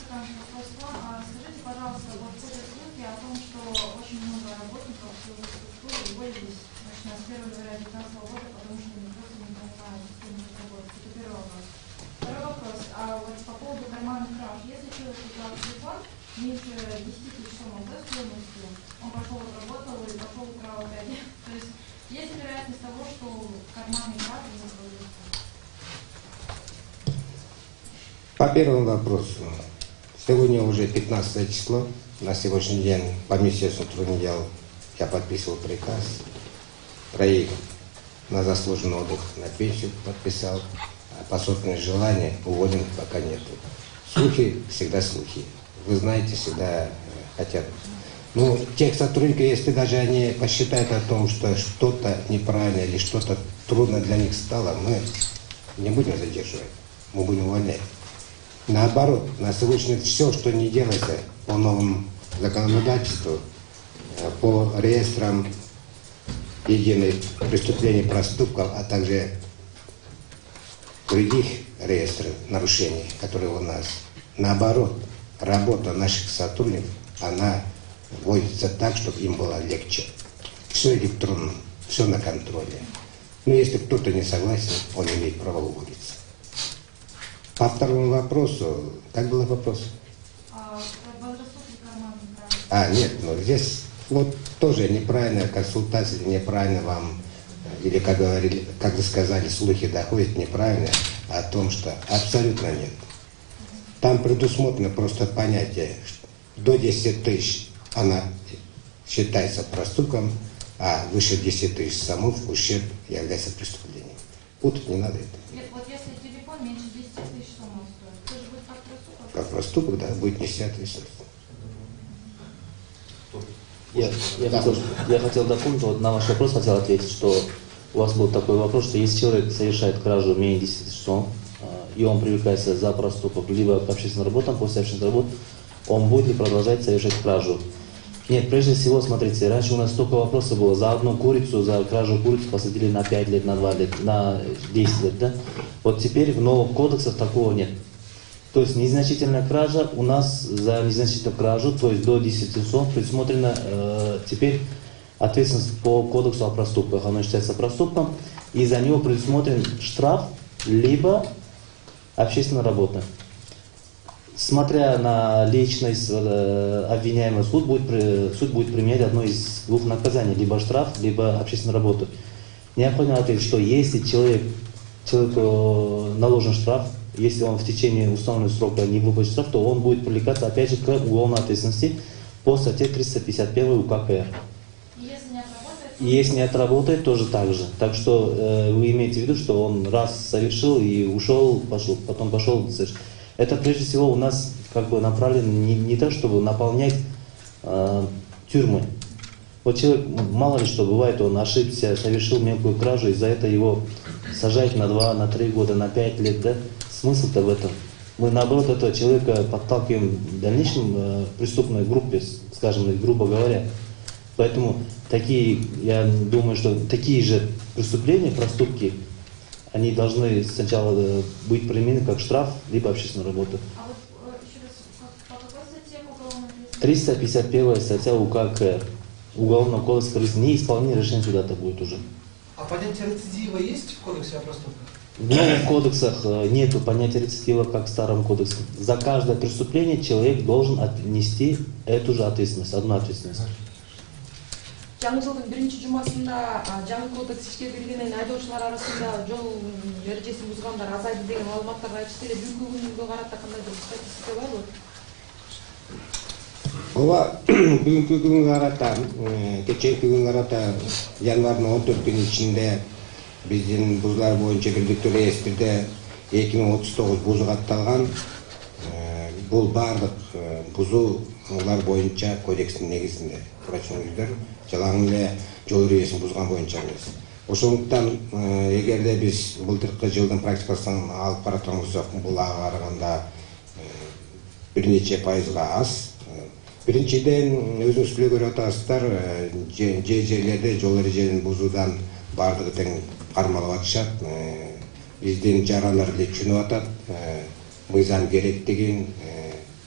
Скажите, пожалуйста, вот ходят слухи о том, что очень много работников силовых структур уволились, начиная с 1 января 2019 года, потому что они просто не понимают, с кем нужно работать. Это первый вопрос. Второй вопрос. А вот по поводу карманных краж. Если человек украл телефон меньше 10 тысяч сомов, да, стоимостью, он пошел отработал и пошел украл опять. То есть есть вероятность того, что карманные кражи не произойдут? По первому вопросу. Сегодня уже 15 число. На сегодняшний день по Министерству внутренних дел я подписывал приказ. Проект на заслуженный отдых, на пенсию подписал. А по собственному желанию уволен пока нету. Слухи всегда слухи. Вы знаете, всегда хотят. Ну, тех сотрудников, если даже они посчитают о том, что что-то неправильно или что-то трудно для них стало, мы не будем задерживать, мы будем увольнять. Наоборот, на сегодня все, что не делается по новому законодательству, по реестрам единых преступлений, проступков, а также других реестров нарушений, которые у нас, наоборот, работа наших сотрудников, она вводится так, чтобы им было легче. Все электронно, все на контроле. Но если кто-то не согласен, он имеет право уволиться. По второму вопросу, как был вопрос? Нет, но здесь вот тоже неправильная консультация, неправильно вам, или как говорили, как вы сказали, слухи доходят неправильно о том, что абсолютно нет. Там предусмотрено просто понятие, что до 10 тысяч она считается проступком, а выше 10 тысяч самов ущерб является преступлением. Путать не надо это. Вот если телефон меньше 10 тысяч самов стоит, это же будет как проступок? Как проступок, да, будет нести ответственность. Я хотел дополнить, вот на ваш вопрос хотел ответить, что у вас был такой вопрос, что если человек совершает кражу менее 10 тысяч сом, и он привлекается за проступок, либо к общественным работам, после общественных работ, он будет ли продолжать совершать кражу? Нет, прежде всего, смотрите, раньше у нас столько вопросов было. За одну курицу, за кражу курицы посадили на 5 лет, на 2 лет, на 10 лет, да? Вот теперь в новых кодексах такого нет. То есть незначительная кража у нас за незначительную кражу, то есть до 10 сом, предусмотрена теперь ответственность по кодексу о проступках. Оно считается проступком, и за него предусмотрен штраф, либо общественная работа. Смотря на личность обвиняемого, суд будет применять одно из двух наказаний, либо штраф, либо общественную работу. Необходимо ответить, что если человеку наложен штраф, если он в течение установленного срока не выплатит штраф, то он будет привлекаться опять же к уголовной ответственности по статье 351 УК КР. И если не отработает, тоже так же. Так что вы имеете в виду, что он раз совершил и ушел, потом пошел совершить. Это прежде всего у нас как бы направлено не так, чтобы наполнять тюрьмы. Вот человек, мало ли что бывает, он ошибся, совершил мелкую кражу, и за это его сажать на 2, на 3 года, на 5 лет, да? Смысл-то в этом. Мы наоборот этого человека подталкиваем в дальнейшем преступной группе, скажем, грубо говоря. Поэтому я думаю, что такие же преступления, проступки, они должны сначала быть применены как штраф, либо общественную работу. А вот еще раз, по какой статье уголовной ответственности? 351 статья УК КР. Уголовного кодекса неисполнение решения суда-то будет уже. А понятие рецидива есть в кодексе о проступках? В новых кодексах нет понятия рецидива, как в старом кодексе. За каждое преступление человек должен нести эту же ответственность, одну ответственность. Жаңы жылдын 1-жумасында жаңы кодекс ишке киргенден айдоочулар арасында жол эрежесин бузгандар азайды деген маалыматтарды айтышты эле. Бүгүнкү күнгө карата кандайдыр статистика барбы? Ооба, бүгүнкү күнгө карата, кечээки күнгө карата январдын 14 ичинде биздин бузулар боюнча бирдиктүү реестрде 2039 бузу катталган. Бул баардык бузуулар боюнча кодекстин негизинде. Прочнойдер жалаң эле жол эрежесин бузган боюнча эмес. Ошондуктан эгерде биз былтыркы жылдын практикасын алып каратқан болсок, бул ага караганда бир нече пайызга аз. Биринчиден, өзүңүз эле көрүп атасыздар, жерлерде жол эрежесин бузуудан баардыгы тең кармалып атышат. Биздин жарандар эле түшүнүп атат, мыйзам керектигин,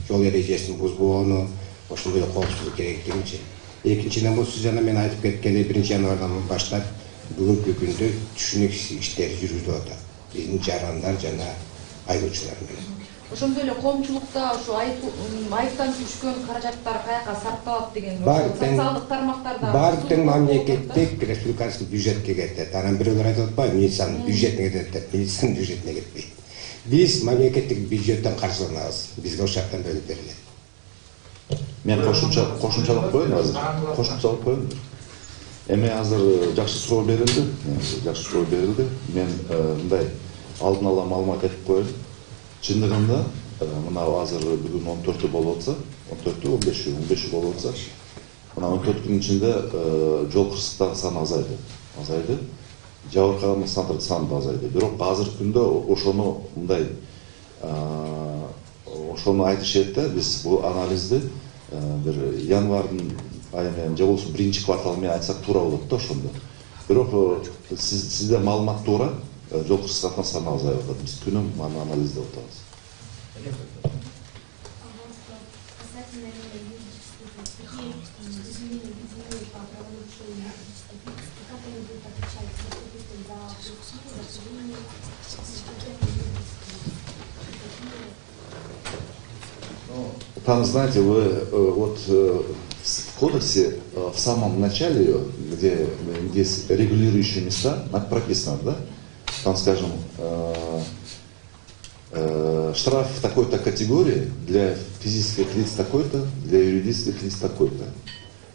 жол эрежесин бузбоону, ошондой эле коопсуздук керектигинчи. Экинчиден, бул сиз жана мен айтып кеткендей 1-январдан баштап бүгүнкү күндө түшүнүк иштери жүргүзүлүп атат. Биздин жарандар жана айдоочулар менен. Ошондой эле коомчулукта ошо айыптан түшкөн каражаттар каяка сарпталат деген социалдык тармактарда баардык тең мамлекеттик республикалык бюджетке кетет. Анан бирөөлөр айтып атпайбы, милициянын бюджетине кетет деп, милициянын бюджетине кетпейт. Биз мамлекеттик бюджеттен каржыланабыз, бизге ошол жактан бөлүп берилет. Мен кошумчалап коеюн азыр. Кошумчалап коеюн. Эми азыр жакшы суроо берилди. Мен мындай алдын ала маалымат айтып коеюн. Чындыгында мына азыр бүгүн 14 болуп атса, 15 болуп атса, мына 14 күн ичинде жол кырсыктардын саны азайды. Жабыркагандар саны да азайды. Бирок азыркы күндө ошону мындай ошону айтышат да, биз бул анализди бир январдын айы менен же болбосо 1-квартал менен айтсак туура болот да ошондо. Бирок сизде маалымат туура, жол кырсыктардын саны азайып атат. Биз күнүм аны анализдеп атабыз. Касательно юридических, какие там, знаете, вы вот в кодексе в самом начале ее, где есть регулирующие места, прописано, да? Там, скажем, штраф в такой-то категории для физических лиц такой-то, для юридических лиц такой-то.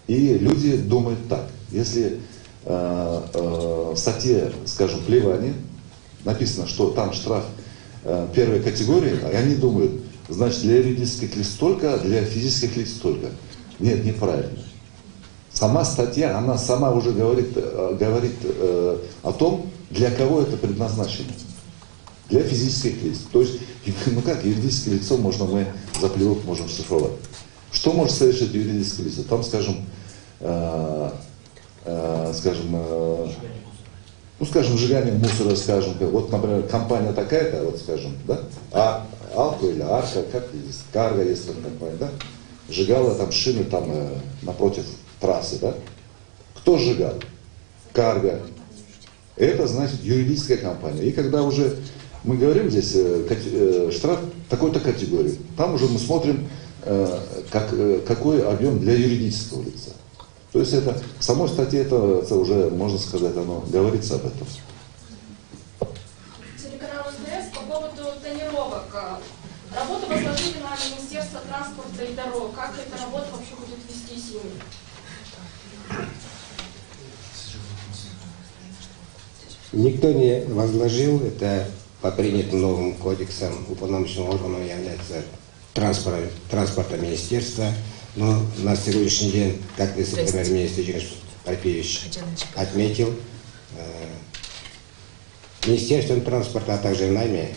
И люди думают так: если в статье, скажем, плевание написано, что там штраф первой категории, они думают, значит, для юридических лиц столько, а для физических лиц столько. Нет, неправильно. Сама статья, она сама уже говорит о том, для кого это предназначено. Для физических лиц. То есть, ну как, юридическое лицо можно мы за плевок можем шифровать. Что может совершить юридическое лицо? Там, скажем, сжигание мусора, скажем, вот, например, компания такая-то, вот, скажем, да, Алко или Арка, как есть, Карго есть там компания, да, сжигала там шины там напротив трассы, да. Кто сжигал? Карго. Это значит юридическая компания. И когда уже мы говорим здесь штраф такой-то категории, там уже мы смотрим, какой объем для юридического лица. То есть это в самой статье это уже, можно сказать, оно говорится об этом. Телеканал СТС по поводу тонировок. Работу возложили на Министерство транспорта и дорог. Как эта работа вообще будет вести семьи? Никто не возложил, это по принятым новым кодексам уполномоченным органом является транспорта министерства. Но на сегодняшний день, как вице-премьер-министр Евгений Парфеевич отметил, Министерством транспорта, а также нами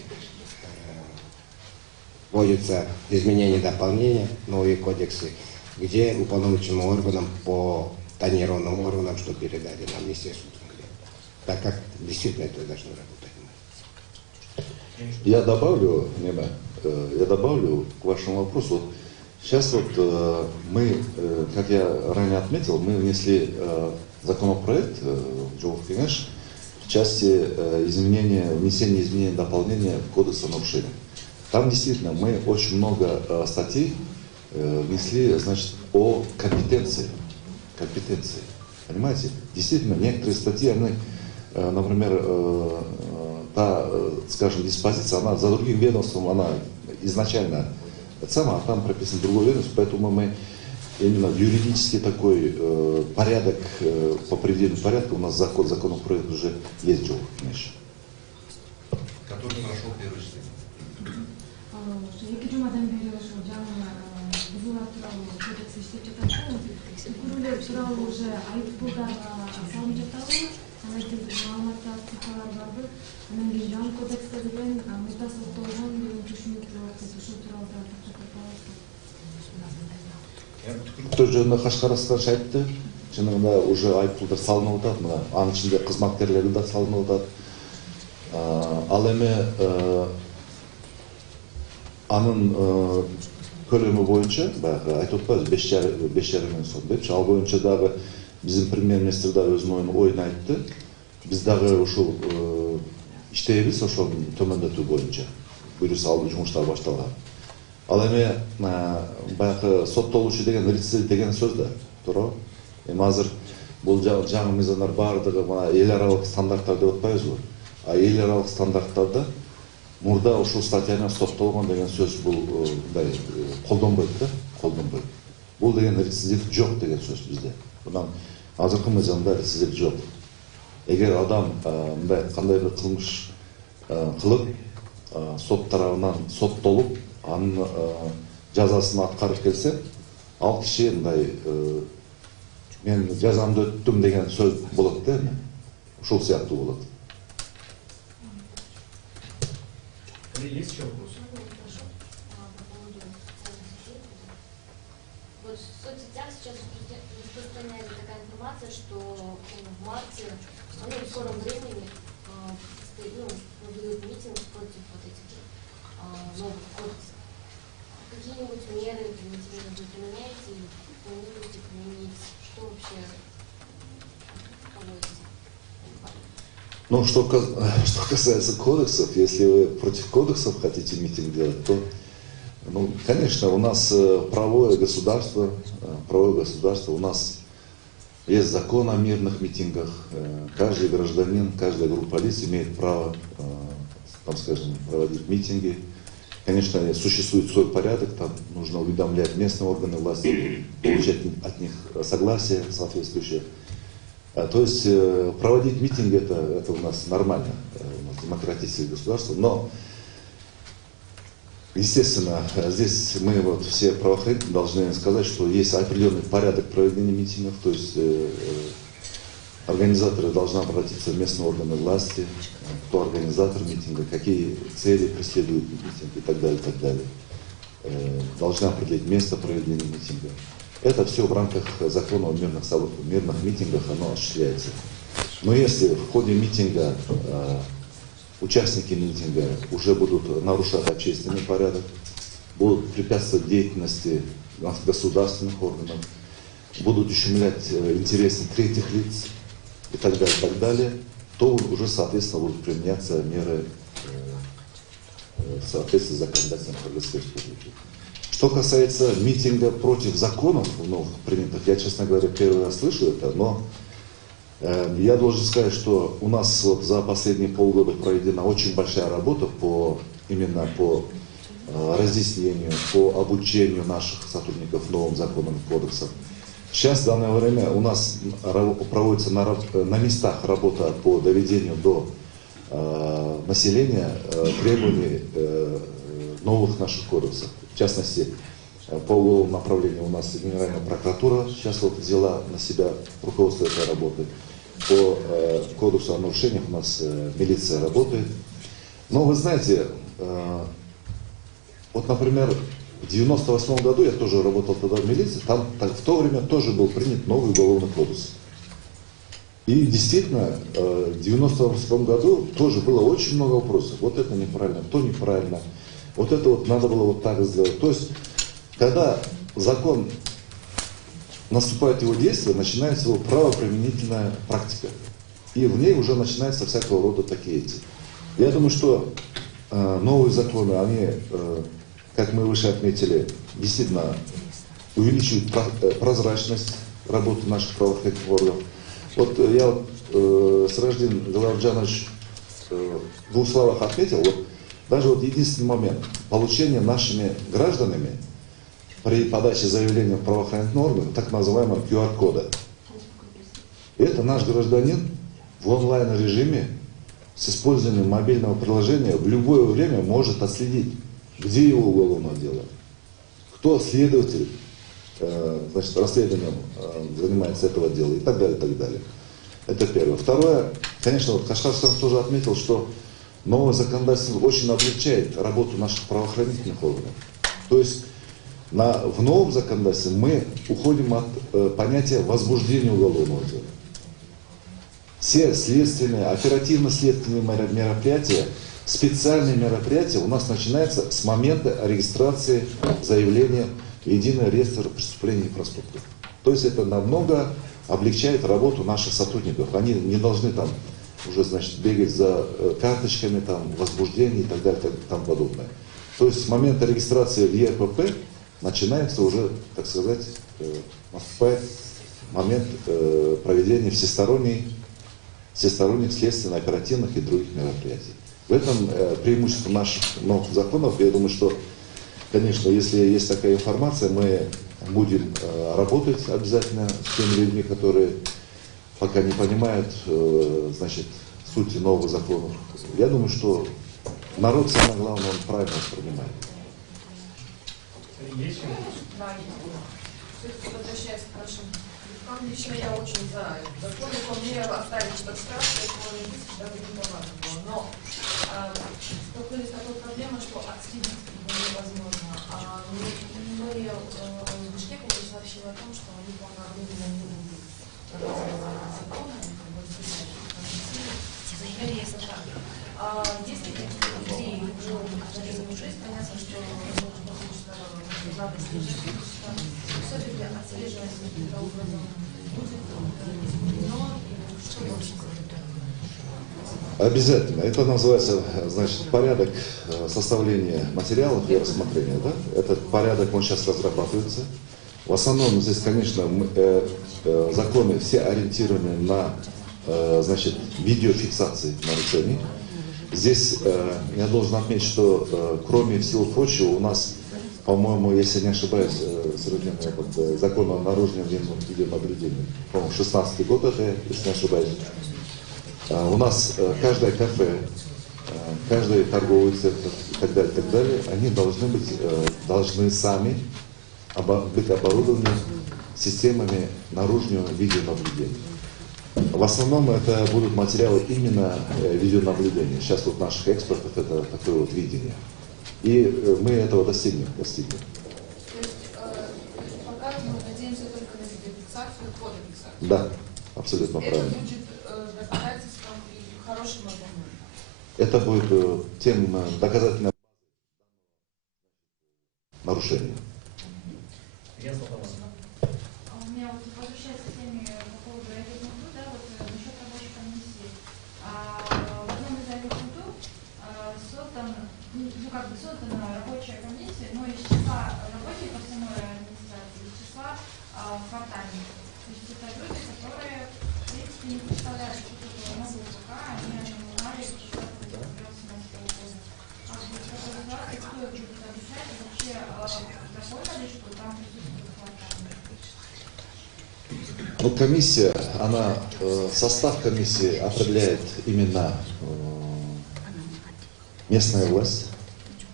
вводятся изменения и дополнения, новые кодексы, где уполномоченным органам по тонированным органам, что передали нам Министерству, так как действительно это должно работать. Я добавлю, к вашему вопросу. Вот сейчас вот мы, как я ранее отметил, мы внесли законопроект в части внесения изменений и дополнения в кодекс о нарушениях. Там действительно мы очень много статей внесли, значит, о компетенции. Понимаете? Действительно, некоторые статьи, они, например, скажем, диспозиция, она за другим ведомством, она изначально а там прописан другой ведомство, поэтому мы именно юридический такой порядок, по определению порядка, у нас законопроект уже есть, который прошел первый чтение. Жөнінде Қашқарасқа айтты, жаңағыда уже айыппұлдар салынып жатады, мына аның ішінде қызметкерлері де салынып жатады. Ал эми анын көлемі бойынша, баяғы айтып отпайбыз 5,5 миллион сом депчи, ал боюнча дагы биздин премьер-министр да өзүнүн оюн айтты. Биз дагы ушул иштейбиз ошону төмөндөтүү боюнча. Буюруу салуу жумуштар башталган. Ал эми баягы соттолуучу деген рецидив деген сөз да, туура. Эми азыр бул жаңы мыйзамдар баардыгы мына эл аралык стандарттар деп атпайбызбы? А эл аралык стандарттарда мурда ушул статьяны соттолгон деген сөз бул мындай колдонбойт да, колдонбойт. Бул деген рецидив жок деген сөз бизде. Мындан азыркы мыйзамда рецидив жок. Эгер адам мындай кандай бир кылмыш кылып, сот тарабынан соттолуп, анын жазасын аткарып келсе, ал киши мындай мен жазамды өттүм деген сөз болот да, ушул сыяктуу болот. Есть еще вопрос? Вот в соцсетях сейчас распространяется такая информация, что в марте, в скором времени, будет митинг против вот этих новых кодексов. Какие-нибудь меры вы применяете, планируете применить? Что вообще проводите? Ну, что касается кодексов, если вы против кодексов хотите митинг делать, то Ну, конечно, у нас правовое государство, у нас есть закон о мирных митингах. Каждый гражданин, каждая группа лиц имеет право, там, скажем, проводить митинги. Конечно, существует свой порядок, там нужно уведомлять местные органы власти, получать от них согласие соответствующее. То есть проводить митинги это у нас нормально, у нас демократическое государство, но естественно, здесь мы вот все правоохранители должны сказать, что есть определенный порядок проведения митингов, то есть организаторы должны обратиться в местные органы власти, кто организатор митинга, какие цели преследует митинг и так далее, и так далее. Должны определить место проведения митинга. Это все в рамках закона о мирных митингах оно осуществляется. Но если в ходе митинга участники митинга уже будут нарушать общественный порядок, будут препятствовать деятельности государственных органов, будут ущемлять интересы третьих лиц и так далее, то уже, соответственно, будут применяться меры в соответствии с законодательством Кыргызской Республики. Что касается митинга против законов новых принятых, я, честно говоря, первый раз слышу это, но я должен сказать, что у нас вот за последние полгода проведена очень большая работа именно по разъяснению, по обучению наших сотрудников новым законам и кодексам. Сейчас в данное время у нас проводится на местах работа по доведению до населения требований новых наших кодексов. В частности, по уголовному направлению у нас Генеральная прокуратура сейчас вот взяла на себя руководство этой работы. По кодексу о нарушениях у нас милиция работает. Но вы знаете, вот, например, в 1998 году я тоже работал тогда в милиции, там в то время тоже был принят новый уголовный кодекс. И действительно, в 1998 году тоже было очень много вопросов. Вот это неправильно, то неправильно. Вот это вот надо было вот так сделать. То есть, когда закон наступает его действие, начинается его правоприменительная практика. И в ней уже начинаются всякого рода такие эти. Я думаю, что новые законы, они, как мы выше отметили, действительно увеличивают прозрачность работы наших правоохранительных органов. Вот я Сираждин Галарджанович в двух словах отметил, вот, даже вот единственный момент, получение нашими гражданами при подаче заявления в правоохранительный орган так называемого QR-кода. Это наш гражданин в онлайн-режиме с использованием мобильного приложения в любое время может отследить, где его уголовное дело, кто следователь, значит, расследованием занимается этого дела и так далее, и так далее. Это первое. Второе, конечно, вот Кашкаров тоже отметил, что новое законодательство очень облегчает работу наших правоохранительных органов. То есть в новом законодательстве мы уходим от понятия возбуждения уголовного дела. Все следственные, оперативно-следственные мероприятия, специальные мероприятия у нас начинаются с момента регистрации заявления в единый реестр преступлений и проступков. То есть это намного облегчает работу наших сотрудников. Они не должны там уже, значит, бегать за карточками, там, возбуждений и так далее, и тому подобное. То есть с момента регистрации в ЕРПП начинается уже, так сказать, наступает момент проведения всесторонних следственно-оперативных и других мероприятий. В этом преимущество наших новых законов. Я думаю, что, конечно, если есть такая информация, мы будем работать обязательно с теми людьми, которые пока не понимают, значит, сути новых законов. Я думаю, что народ, самое главное, он правильно воспринимает. Да, все-таки возвращаясь к нашим грибкам, лично я очень за закон, по мне оставить штраф, школьный диск, даже не важно было. Но столкнулись с такой проблемой, что отследить его невозможно. Мы в Бишкеке сообщили о том, что они по Норвегии не будут законы, к сожалению, это так. Есть ли какие-то идеи уже есть, понятно, что надо все-таки отслеживать каким-то образом будет изменено, или что Обязательно. Это называется, значит, порядок составления материалов и рассмотрения. Да? Этот порядок, он сейчас разрабатывается. В основном здесь, конечно, законы все ориентированы на, значит, видеофиксации нарушений. Здесь я должен отметить, что кроме всего прочего у нас, по-моему, если я не ошибаюсь, закон о наружном видеонаблюдении, по-моему, 16-й год это, если не ошибаюсь. У нас каждое кафе, каждый торговый центр и так далее, они должны сами быть оборудованы системами наружного видеонаблюдения. В основном это будут материалы именно видеонаблюдения. Сейчас вот наших экспертов это такое вот видение. И мы этого достигнем. То есть пока мы надеемся только на видеофиксацию и фотофиксацию. Да, абсолютно правильно. Это будет доказательством и хорошим аргументом. Это будет тем доказательным нарушением. У меня вот возвращаясь к теме по поводу районных МУТУ, да, вот насчет рабочей комиссии. В одном из районных МУТУ создана рабочая комиссия, но из числа работников самой администрации, из числа квартальников. То есть это люди, которые, в принципе, не представляют что-то нового пока, они узнали, что это с 2017 года. Как бы в такой ситуации кто их будет обучать, и вообще законно ли, что там присутствует квартальник? Ну, комиссия, она, состав комиссии определяет именно местная власть.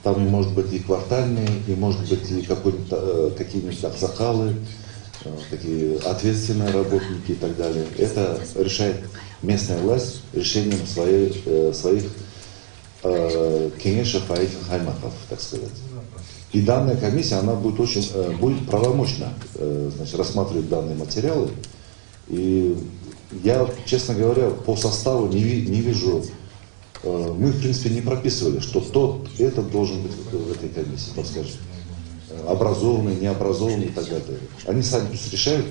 Там и может быть и квартальные, и может быть и какие-нибудь аксакалы, такие ответственные работники и так далее. Это решает местная власть решением своих кеңешев, аймаков, так сказать. И данная комиссия, она будет правомочно, значит, рассматривать данные материалы. И я, честно говоря, по составу не вижу, мы, в принципе, не прописывали, что этот должен быть в этой комиссии, так скажем, образованный, необразованный и так далее. Они сами пусть решают.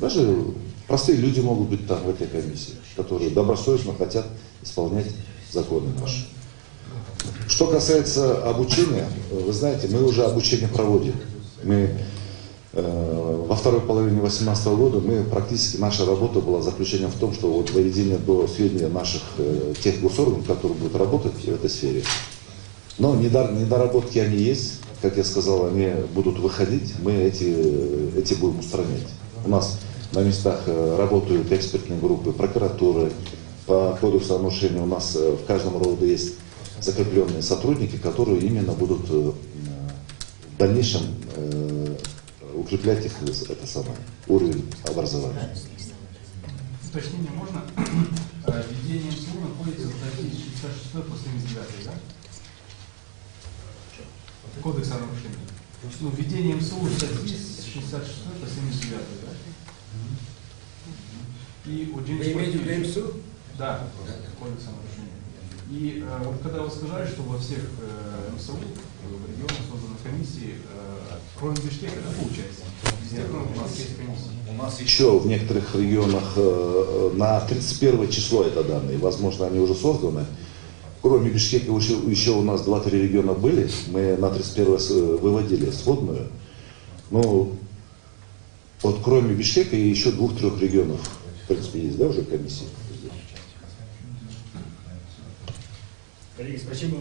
Даже простые люди могут быть там в этой комиссии, которые добросовестно хотят исполнять законы наши. Что касается обучения, вы знаете, мы уже обучение проводим. Мы во второй половине 2018 года практически наша работа была заключена в том, что вот доведение до сведения наших тех госорганов, которые будут работать в этой сфере. Но недоработки они есть, как я сказал, они будут выходить, мы эти будем устранять. У нас на местах работают экспертные группы, прокуратуры, по кодексу о нарушении у нас в каждом роде есть закрепленные сотрудники, которые именно будут в дальнейшем укреплять их уровень образования. Уточнение можно? Введение МСУ находится в статье 66 по 79, да? Кодекс о нарушении. Ну, введение МСУ в статье 66 по 79, да? И у Вы имеете в виду МСУ? Да, кодекс о нарушении. И вот когда вы сказали, что во всех МСУ, в регионах созданы комиссии, кроме Бишкека, да, получается? Везде, кроме у нас есть комиссии. У нас еще в некоторых регионах на 31 число это данные, возможно, они уже созданы. Кроме Бишкека еще у нас 2-3 региона были, мы на 31 выводили сводную. Ну, вот кроме Бишкека и еще 2-3 регионов, в принципе, есть, да, уже комиссии? Коллеги, спасибо.